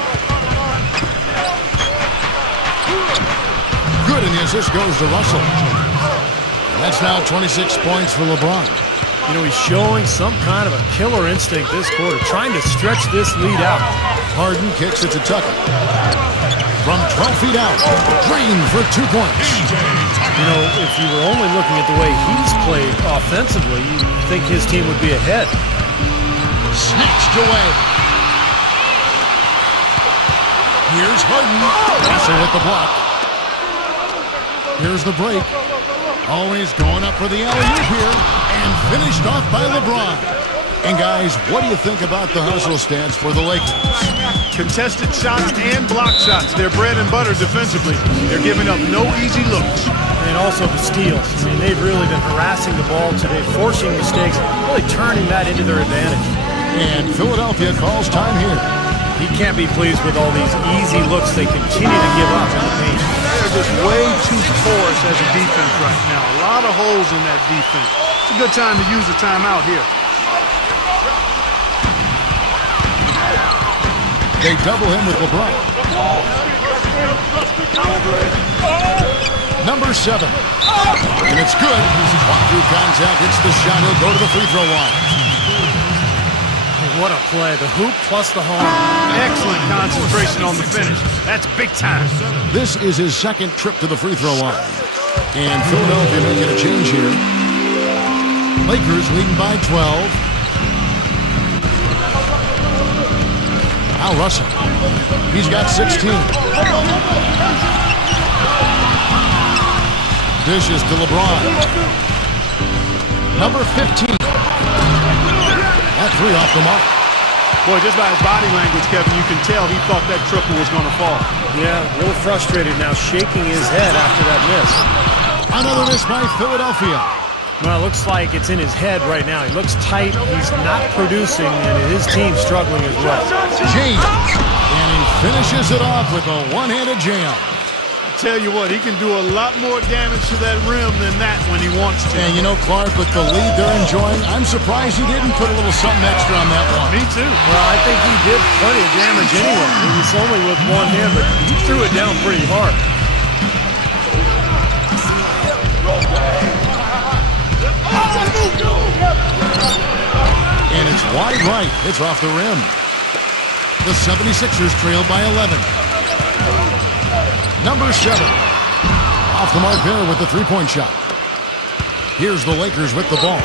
Good, and the assist goes to Russell. That's now 26 points for LeBron. You know, he's showing some kind of a killer instinct this quarter, trying to stretch this lead out. Harden kicks it to Tucker. From 12 feet out, Green for 2 points. You know, if you were only looking at the way he's played offensively, you'd think his team would be ahead. Snatched away. Here's Harden. Russell with the block. Here's the break. Always going up for the alley-oop here. And finished off by LeBron. And guys, what do you think about the hustle stance for the Lakers? Contested shots and block shots. They're bread and butter defensively. They're giving up no easy looks. And also the steals. I mean, they've really been harassing the ball today, forcing mistakes, really turning that into their advantage. And Philadelphia calls time here. He can't be pleased with all these easy looks they continue to give up in the paint. They're just way too porous as a defense right now. A lot of holes in that defense. It's a good time to use a timeout here. They double him with LeBron. Number 7. And it's good. Walk through contact. It's the shot. He'll go to the free throw line. What a play. The hoop plus the harm. Excellent concentration on the finish. That's big time. This is his second trip to the free throw line. And Philadelphia making a change here. Lakers leading by 12. Now Russell. He's got 16. Dishes to LeBron. Number 15. That 3 off the mark. Boy, just by his body language, Kevin, you can tell he thought that triple was going to fall. Yeah, a little frustrated now, shaking his head after that miss. Another miss by Philadelphia. Well, it looks like it's in his head right now. He looks tight, he's not producing, and his team's struggling as well. James. And he finishes it off with a one-handed jam. Tell you what, he can do a lot more damage to that rim than that when he wants to. And you know, Clark, with the lead they're enjoying, I'm surprised he didn't put a little something extra on that one. Me too. Well, I think he did plenty of damage anyway. He was only with one hand, but he threw it down pretty hard. And it's wide right. It's off the rim. The 76ers trail by 11. Number 7. Off the mark there with the three-point shot. Here's the Lakers with the ball.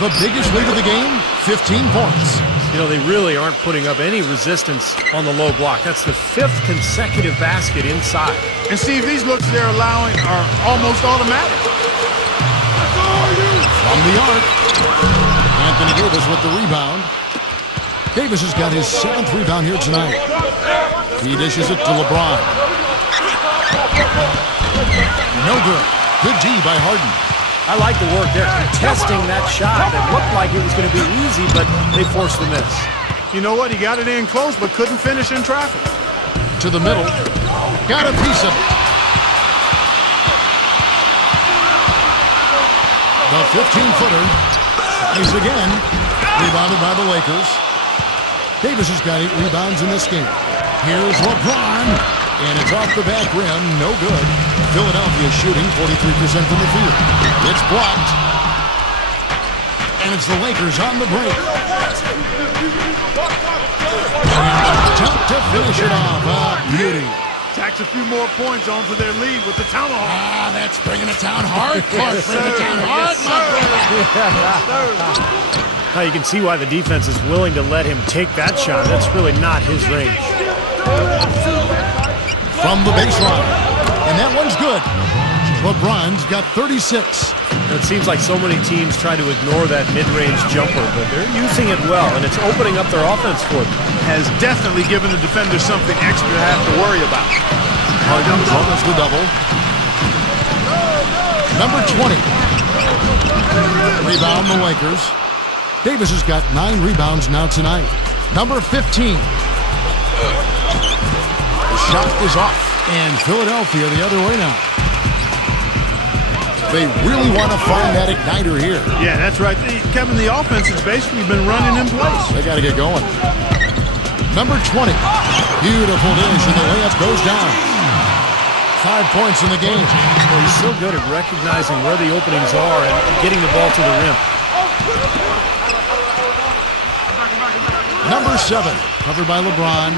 The biggest lead of the game, 15 points. You know, they really aren't putting up any resistance on the low block. That's the 5th consecutive basket inside. And Steve, these looks they're allowing are almost automatic. From the arc. Anthony Davis with the rebound. Davis has got his 7th rebound here tonight. He dishes it to LeBron. No good. Good D by Harden. I like the work there, contesting that shot that looked like it was going to be easy, but they forced the miss. You know what? He got it in close, but couldn't finish in traffic. To the middle. Got a piece of it. The 15-footer is again rebounded by the Lakers. Davis has got 8 rebounds in this game. Here's LeBron, and it's off the back rim, no good. Philadelphia shooting 43% from the field. It's blocked. And it's the Lakers on the break. And attempt to finish it off. Beauty. Tacks a few more points onto their lead with the tomahawk. That's bringing it down hard. Clark bringing it down hard. Now you can see why the defense is willing to let him take that shot. That's really not his range. From the baseline. And that one's good. LeBron's got 36. It seems like so many teams try to ignore that mid-range jumper, but they're using it well, and it's opening up their offense for them. Has definitely given the defender something extra to have to worry about. Harden almost the double. Number 20. Rebound the Lakers. Davis has got 9 rebounds now tonight. Number 15. The shot is off. And Philadelphia the other way now. They really want to find that igniter here. Yeah, that's right. Kevin, the offense has basically been running in place. They got to get going. Number 20. Beautiful dish, and the layup goes down. 5 points in the game. Well, he's so good at recognizing where the openings are and getting the ball to the rim. Number 7. Covered by LeBron.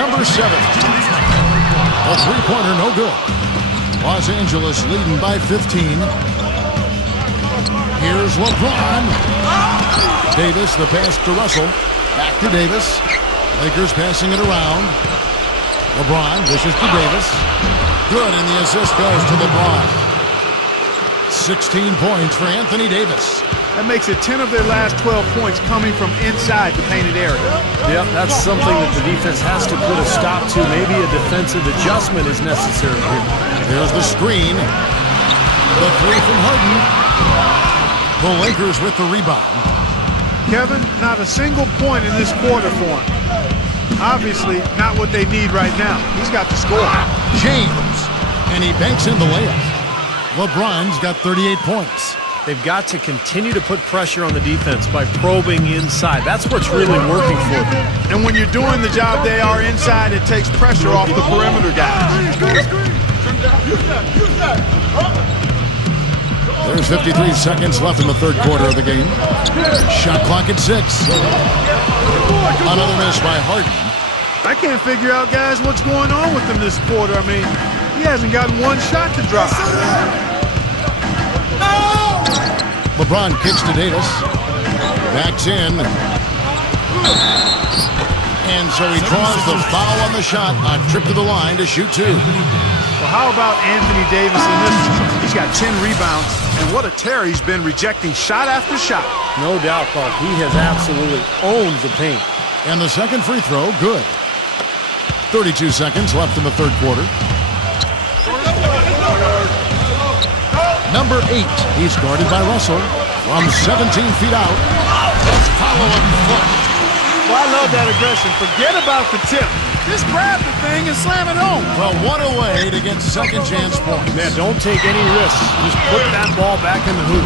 Number 7. A three-pointer, no good. Los Angeles leading by 15. Here's LeBron. Davis, the pass to Russell. Back to Davis. Lakers passing it around. LeBron dishes to Davis. Good, and the assist goes to LeBron. 16 points for Anthony Davis. That makes it 10 of their last 12 points coming from inside the painted area. Yep, that's something that the defense has to put a stop to. Maybe a defensive adjustment is necessary here. There's the screen. The three from Harden. The Lakers with the rebound. Kevin, not a single point in this quarter for him. Obviously, not what they need right now. He's got to score. James. And he banks in the layup. LeBron's got 38 points. They've got to continue to put pressure on the defense by probing inside. That's what's really working for them. And when you're doing the job they are inside, it takes pressure off the perimeter guys. There's 53 seconds left in the third quarter of the game. Shot clock at 6. Another miss by Harden. I can't figure out, guys, what's going on with him this quarter. I mean, he hasn't gotten one shot to drop. LeBron kicks to Davis. Backs in. And so he draws the foul on the shot. A trip to the line to shoot 2. Well, how about Anthony Davis in this one? He's got 10 rebounds, and what a tear he's been rejecting shot after shot. No doubt, Clark. He has absolutely owned the paint. And the second free throw, good. 32 seconds left in the third quarter. Number 8, he's guarded by Russell from 17 feet out. Follow-up foot. Well, I love that aggression. Forget about the tip. Just grab the thing and slam it home. Well, one away to get second chance points. Man, don't take any risks. Just put that ball back in the hoop.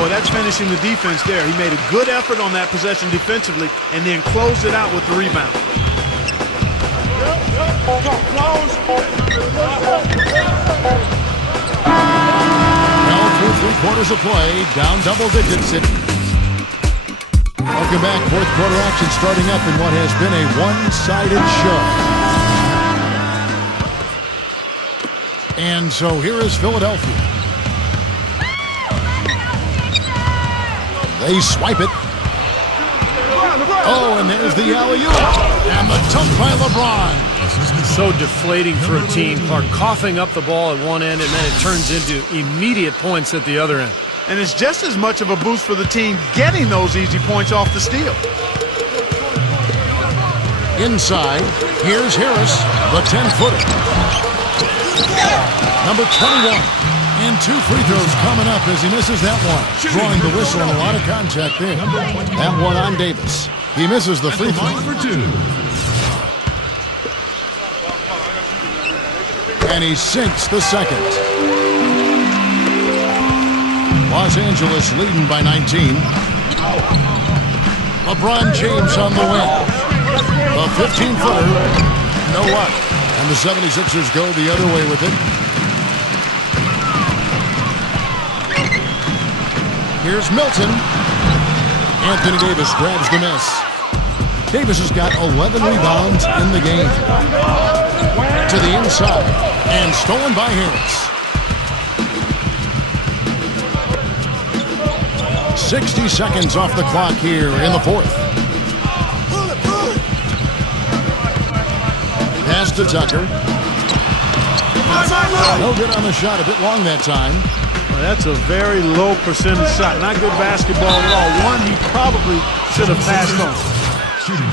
Boy, that's finishing the defense there. He made a good effort on that possession defensively and then closed it out with the rebound. Well, through 3/4 of play, down double digits. Welcome back. Fourth quarter action starting up in what has been a one-sided show. And so here is Philadelphia. They swipe it. Oh, and there's the alley-oop. And the dunk by LeBron. So deflating for a team. Clark coughing up the ball at one end, and then it turns into immediate points at the other end. And it's just as much of a boost for the team getting those easy points off the steal. Inside, here's Harris, the 10-footer. Number 21. And 2 free throws coming up as he misses that one. Drawing the whistle and a lot of contact there. That one on Davis. He misses the free throw. For 2. And he sinks the second. Los Angeles leading by 19. LeBron James on the win. The 15-footer, no luck. And the 76ers go the other way with it. Here's Milton. Anthony Davis grabs the miss. Davis has got 11 rebounds in the game. To the inside. And stolen by Harris. 60 seconds off the clock here in the fourth. Pass to Tucker. No good on the shot. A bit long that time. Well, that's a very low percentage shot. Not good basketball at all. One he probably should have passed on.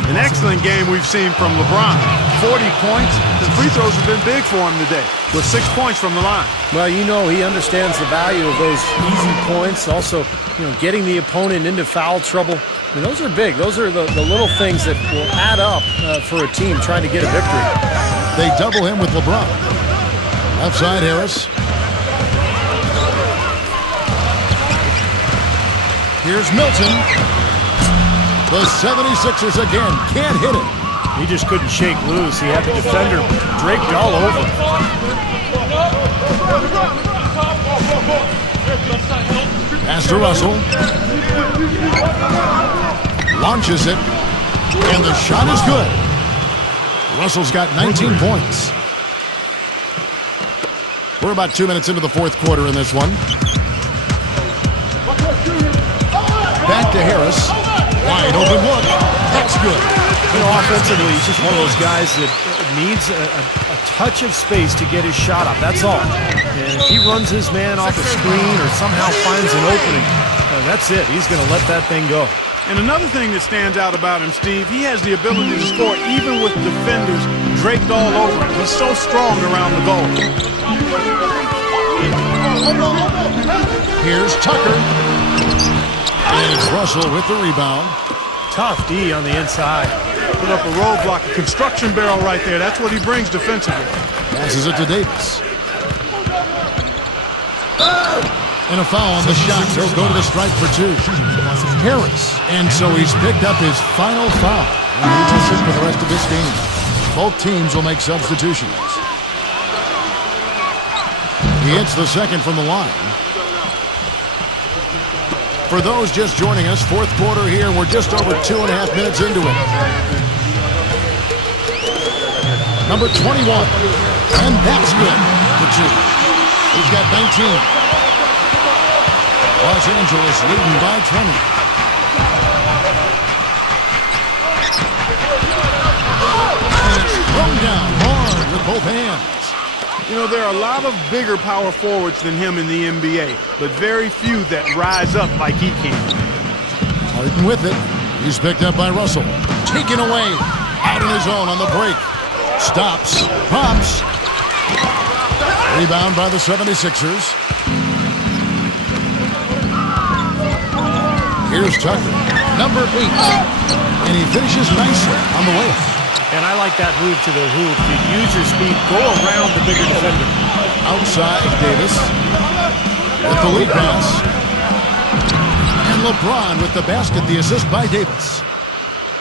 An excellent game we've seen from LeBron. 40 points. The free throws have been big for him today with 6 points from the line. Well, you know, he understands the value of those easy points. Also, getting the opponent into foul trouble. I mean, those are big. Those are the little things that will add up for a team trying to get a victory. They double him with LeBron. Left side, Harris. Here's Milton. The 76ers again can't hit it. He just couldn't shake loose. He had the defender draped all over him. Pass to Russell. Launches it. And the shot is good. Russell's got 19 points. We're about 2 minutes into the fourth quarter in this one. Back to Harris. Wide open look. That's good. Offensively, he's just one of those guys that needs a touch of space to get his shot up. That's all. And if he runs his man off a screen or somehow finds an opening, that's it. He's going to let that thing go. And another thing that stands out about him, Steve, he has the ability to score even with defenders draped all over him. He's so strong around the goal. Here's Tucker. And it's Russell with the rebound. Tough D on the inside. Put up a roadblock, a construction barrel right there. That's what he brings defensively. Passes it to Davis. And a foul on the shot. He'll go to the strike for two. Harris. And so he's picked up his final foul. And he will sit for the rest of this game. Both teams will make substitutions. He hits the second from the line. For those just joining us, fourth quarter here. We're just over 2.5 minutes into it. Number 21. And that's good for two. He's got 19. Los Angeles leading by 20. And it's thrown down hard with both hands. You know, there are a lot of bigger power forwards than him in the NBA, but very few that rise up like he can. Harden with it. He's picked up by Russell. Taken away. Out on his own on the break. Stops. Pops. Rebound by the 76ers. Here's Tucker. Number 8. And he finishes nicely on the way. And I like that move to the hoop. You use your speed, go around the bigger defender. Outside, Davis with the lead pass. And LeBron with the basket, the assist by Davis.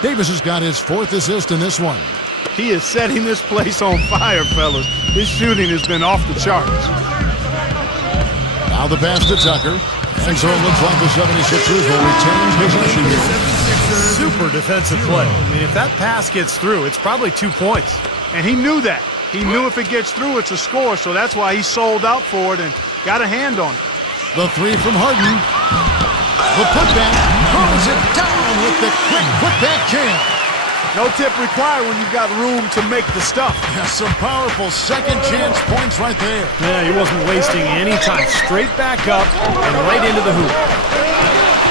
Davis has got his 4th assist in this one. He is setting this place on fire, fellas. His shooting has been off the charts. Now the pass to Tucker. And so it looks like the 76ers will retain possession here. Super defensive play. I mean, if that pass gets through, it's probably 2 points. And he knew that. He knew if it gets through, it's a score, so that's why he sold out for it and got a hand on it. The three from Harden. The putback. Throws it down with the quick putback jam. No tip required when you've got room to make the stuff. Yeah, some powerful second chance points right there. Yeah, he wasn't wasting any time. Straight back up and right into the hoop.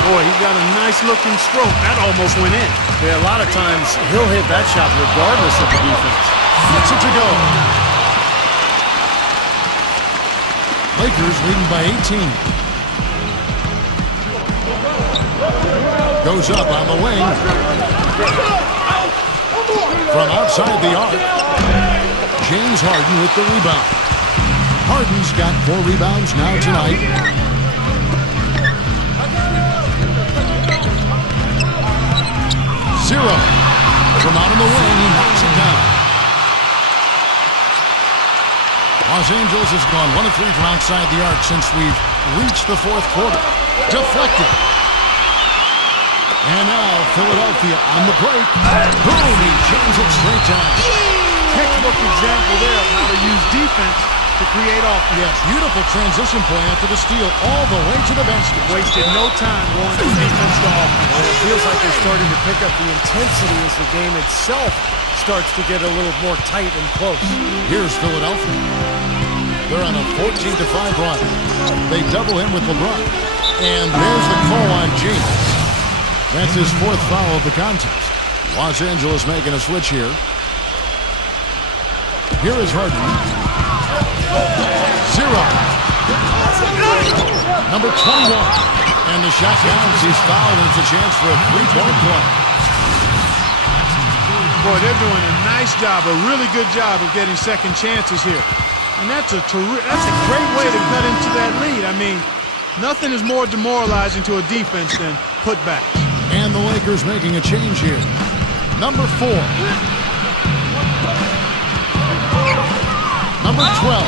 Boy, he's got a nice-looking stroke. That almost went in. Yeah, a lot of times he'll hit that shot regardless of the defense. Gets it to go. Lakers leading by 18. Goes up on the wing. From outside the arc. James Harden with the rebound. Harden's got 4 rebounds now tonight. Zero. From out in the wing, he knocks it down. Los Angeles has gone 1 of 3 from outside the arc since we've reached the fourth quarter. Deflected. And now Philadelphia on the break. Boom, he jams it straight down. Textbook example there of how to use defense to create offense. Yes, beautiful transition play after the steal all the way to the basket. Wasted no time going from defense to offense. And it feels like they're starting to pick up the intensity as the game itself starts to get a little more tight and close. Here's Philadelphia. They're on a 14-5 run. They double him with LeBron. And there's the call on James. That's his 4th foul of the contest. Los Angeles making a switch here. Here is Harden. 0. Number 21. And the shot counts. He's fouled, and it's a chance for a 3-point play. Boy, they're doing a nice job, a really good job of getting second chances here. And that's a great way to cut into that lead. I mean, nothing is more demoralizing to a defense than putbacks. And the Lakers making a change here. Number 4. Number 12.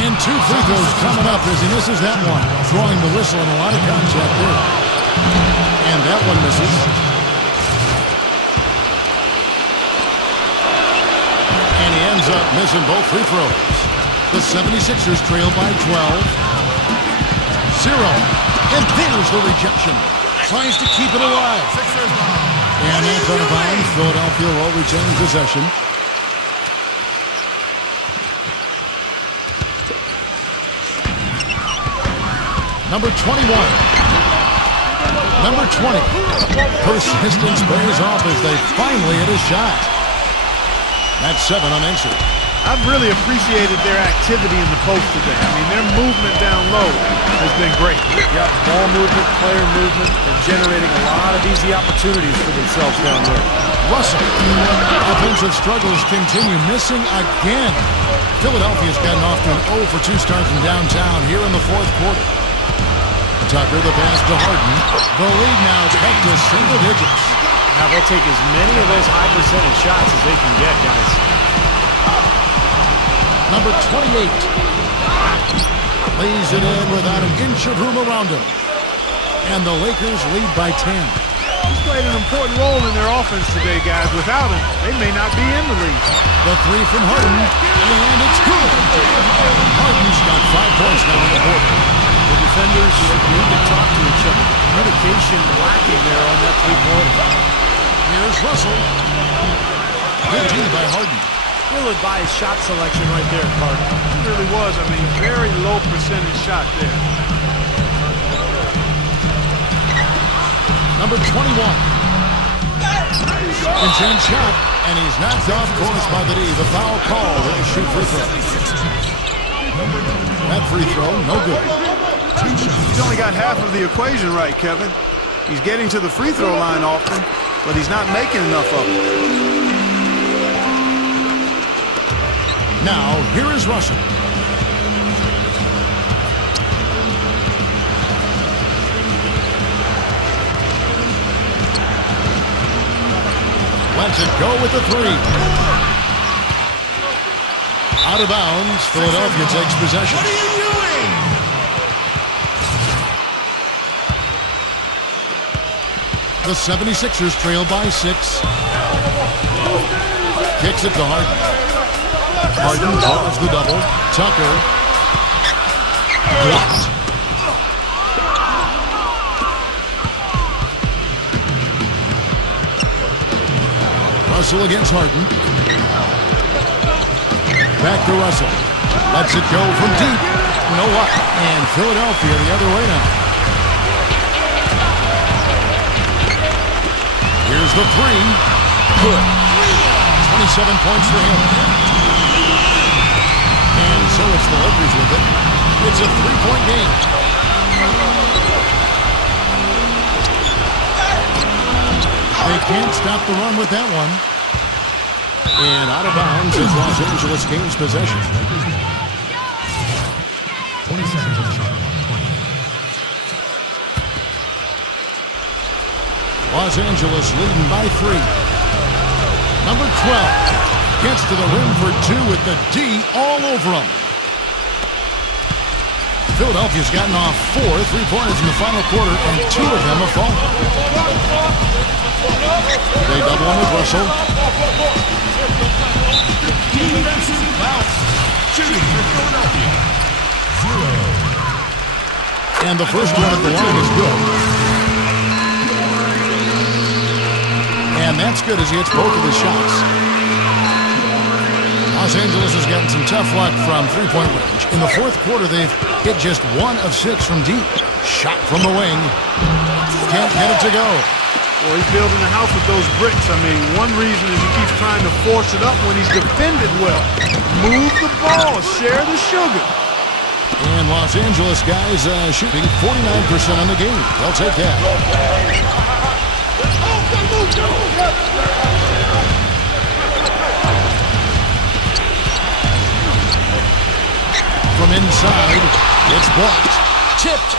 And 2 free throws coming up as he misses that one. Throwing the whistle and a lot of contact there. And that one misses. And he ends up missing both free throws. The 76ers trail by 12. 0. And there's the rejection. Tries to keep it alive. And that's out of bounds. Philadelphia will retain possession. Number 21. Number 20. Persistence pays off as they finally hit a shot. That's 7 unanswered. I've really appreciated their activity in the post today. I mean, their movement down low has been great. Yeah, ball movement, player movement. They're generating a lot of easy opportunities for themselves down there. Russell. Offensive struggles continue, missing again. Philadelphia's gotten off to an 0 for 2 start from downtown here in the fourth quarter. Tucker, the pass to Harden. The lead now cut to single digits. Now they'll take as many of those high percentage shots as they can get, guys. Number 28. Lays it in without an inch of room around him. And the Lakers lead by 10. He's played an important role in their offense today, guys. Without him, they may not be in the lead. The 3 from Harden, and it's good. Harden's got 5 points now on the board. The defenders need to talk to each other. Communication lacking there on that 3-pointer. Here's Russell. Good D by Harden. We'll advise shot selection right there, Clark. It really was. I mean, very low percentage shot there. Number 21. Intense shot, and he's knocked off course by the D. The foul call. They shoot free throw. That free throw, no good. He's only got half of the equation right, Kevin. He's getting to the free throw line often, but he's not making enough of it. Now, here is Russell. Lets it go with the 3. Out of bounds, Philadelphia takes possession. What are you doing? The 76ers trail by 6. Kicks it to Harden. Harden draws the double. Tucker. Blocked. Russell against Harden. Back to Russell. Lets it go from deep. No luck. And Philadelphia the other way now. Here's the 3. Good. 27 points for him. And so it's the Lakers with it. It's a 3-point game. They can't stop the run with that one. And out of bounds as Los Angeles gains possession. 20 seconds on the shot clock. 20. Los Angeles leading by 3. Number 12 gets to the rim for two with the D all over him. Philadelphia's gotten off 4 3-pointers in the final quarter, and 2 of them have fallen. They double him with Russell. Defensive foul. Shooting for Philadelphia. 0. And the first one at the line is good. And that's good as he hits both of his shots. Los Angeles has gotten some tough luck from three-point range. In the fourth quarter, they've hit just 1 of 6 from deep. Shot from the wing. Can't get it to go. Well, he's building a house with those bricks. I mean, one reason is he keeps trying to force it up when he's defended well. Move the ball. Share the sugar. And Los Angeles guys shooting 49% on the game. They'll take that. From inside, it's blocked. Tipped.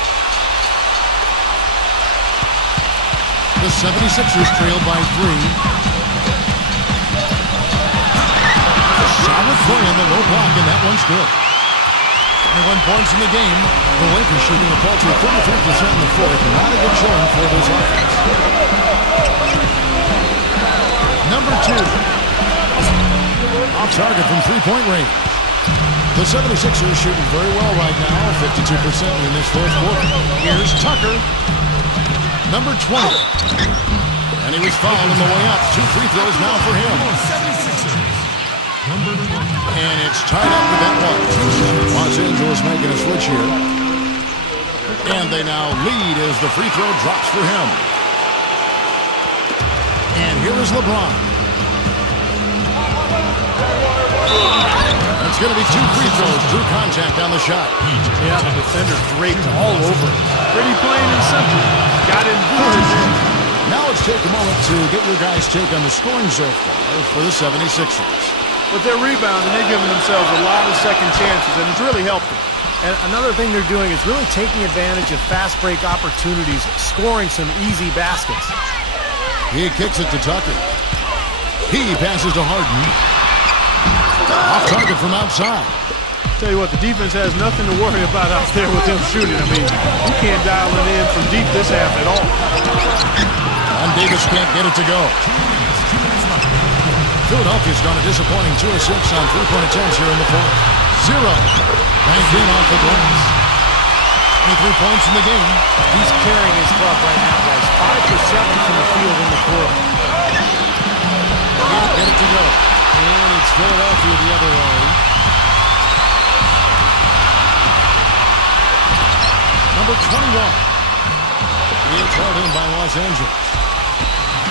The 76ers trailed by 3. Solid play on the low block, and that one's good. 21 points in the game. The Lakers shooting a paltry 33% in the fourth. Not a good showing for this offense. Number 2. Off target from three-point range. The 76ers shooting very well right now, 52% in this fourth quarter. Here's Tucker. Number 20. And he was fouled on the way up. 2 free throws now for him. 76ers. Number 20. And it's tied up with that one. Los Angeles making a switch here. And they now lead as the free throw drops for him. And here is LeBron. It's going to be 2 free throws. Drew contact on the shot. Yeah, the defender draped all over it. Pretty plain and simple. Got it good. Now let's take a moment to get your guys' take on the scoring so far for the 76ers. With their rebound, and they're giving themselves a lot of second chances, and it's really helped them. And another thing they're doing is really taking advantage of fast break opportunities, scoring some easy baskets. He kicks it to Tucker. He passes to Harden. Off target from outside. Tell you what, the defense has nothing to worry about out there with them shooting. I mean, you can't dial it in from deep this half at all. And Davis can't get it to go. Philadelphia's gone a disappointing 2 of 6 on three-point attempts here in the fourth. 0. Banked in off the glass. 23 points in the game. He's carrying his club right now, guys. 5 for 7 from the field in the quarter. Can't get it to go. And it's Philadelphia the other way. Number 21. It's held in by Los Angeles.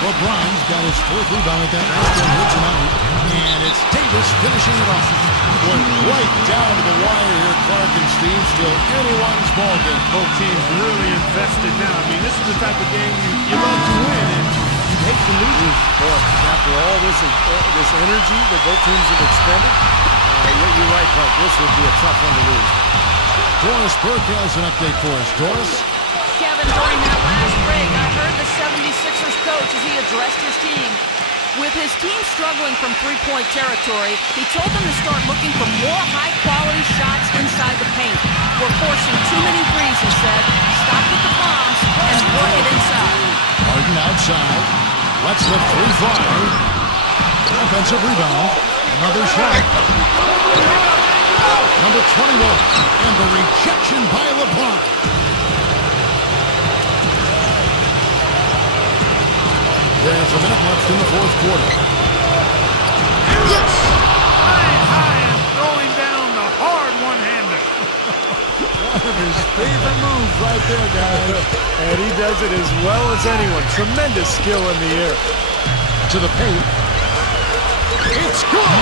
LeBron's got his 4th rebound at that last game here tonight. And it's Davis finishing it off. Went right down to the wire here, Clark and Steve. Still anyone's ball game. Both teams really invested now. I mean, this is the type of game you love to win, and you hate to lose. Boy, after all this energy that both teams have expended, you're right, Clark. This would be a tough one to lose. Doris Burke has an update for us. Doris? Kevin, during that last break, I heard the 76ers coach as he addressed his team. With his team struggling from three-point territory, he told them to start looking for more high-quality shots inside the paint. We're forcing too many threes, he said. Stop with the bombs and work it inside. Harden outside. Lets the 3 fly. Offensive rebound. Another shot. Number 21. And the rejection by LeBron. There's a minute left in the fourth quarter. Yes! Flying high and throwing down the hard one-hander. One of his favorite moves right there, guys. And he does it as well as anyone. Tremendous skill in the air. To the paint. It's good!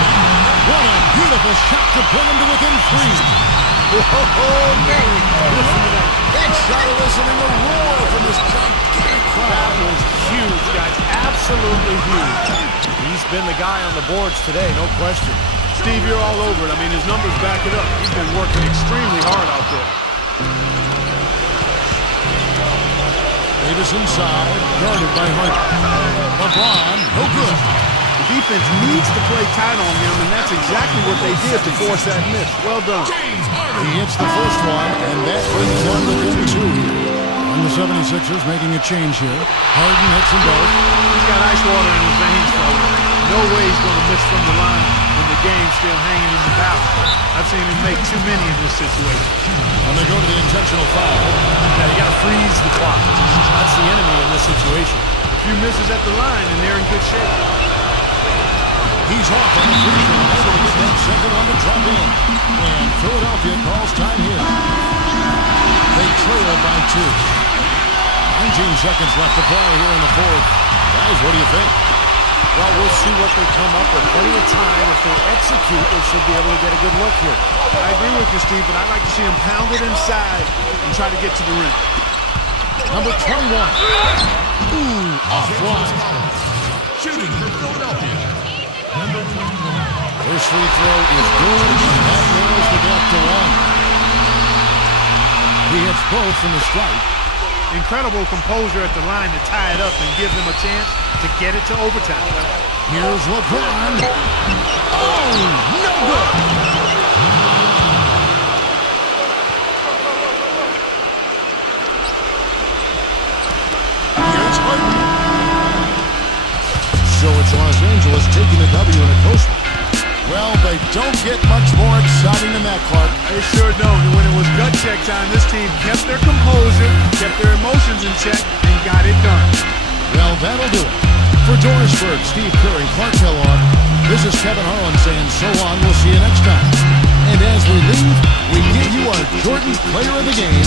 What a beautiful shot to bring him to within 3. Oh, man! Listen to that. Big shot of listening to roar from this gigantic crowd. That was huge, guys. Absolutely huge. He's been the guy on the boards today, no question. Steve, you're all over it. I mean, his numbers back it up. He's been working extremely hard out there. Davis inside, guarded by Harden. LeBron, no good. The defense needs to play tight on him, and that's exactly what they did to force that miss. Well done. He hits the first one, and that brings them within 2 here. And the 76ers making a change here. Harden hits them both. He's got ice water in his veins, though. No way he's going to miss from the line when the game's still hanging in the balance. I've seen him make too many in this situation. And they go to the intentional foul. Yeah, you got to freeze the clock. That's the enemy in this situation. A few misses at the line, and they're in good shape. He's off on the free throw, able to get that second one to drop in. And Philadelphia calls time here. They trail by 2. 19 seconds left to play here in the fourth. Guys, what do you think? Well, we'll see what they come up with. Plenty of time. If they execute, they should be able to get a good look here. I agree with you, Steve, but I'd like to see him pound it inside and try to get to the rim. Number 21. Ooh, offline. Shooting for Philadelphia. Number 21. First free throw is good. That narrows the gap to 1. He hits both from the strike. Incredible composure at the line to tie it up and give them a chance to get it to overtime. Here's LeBron. Oh, no good. Here's Harden. So it's Los Angeles taking the W in a close one. Well, they don't get much more exciting than that, Clark. They sure don't. And when it was gut check time, this team kept their composure, kept their emotions in check, and got it done. Well, that'll do it. For Doris Burke, Steve Curry, Clark Kellogg, this is Kevin Harlan saying so long. We'll see you next time. And as we leave, we give you our Jordan Player of the Game.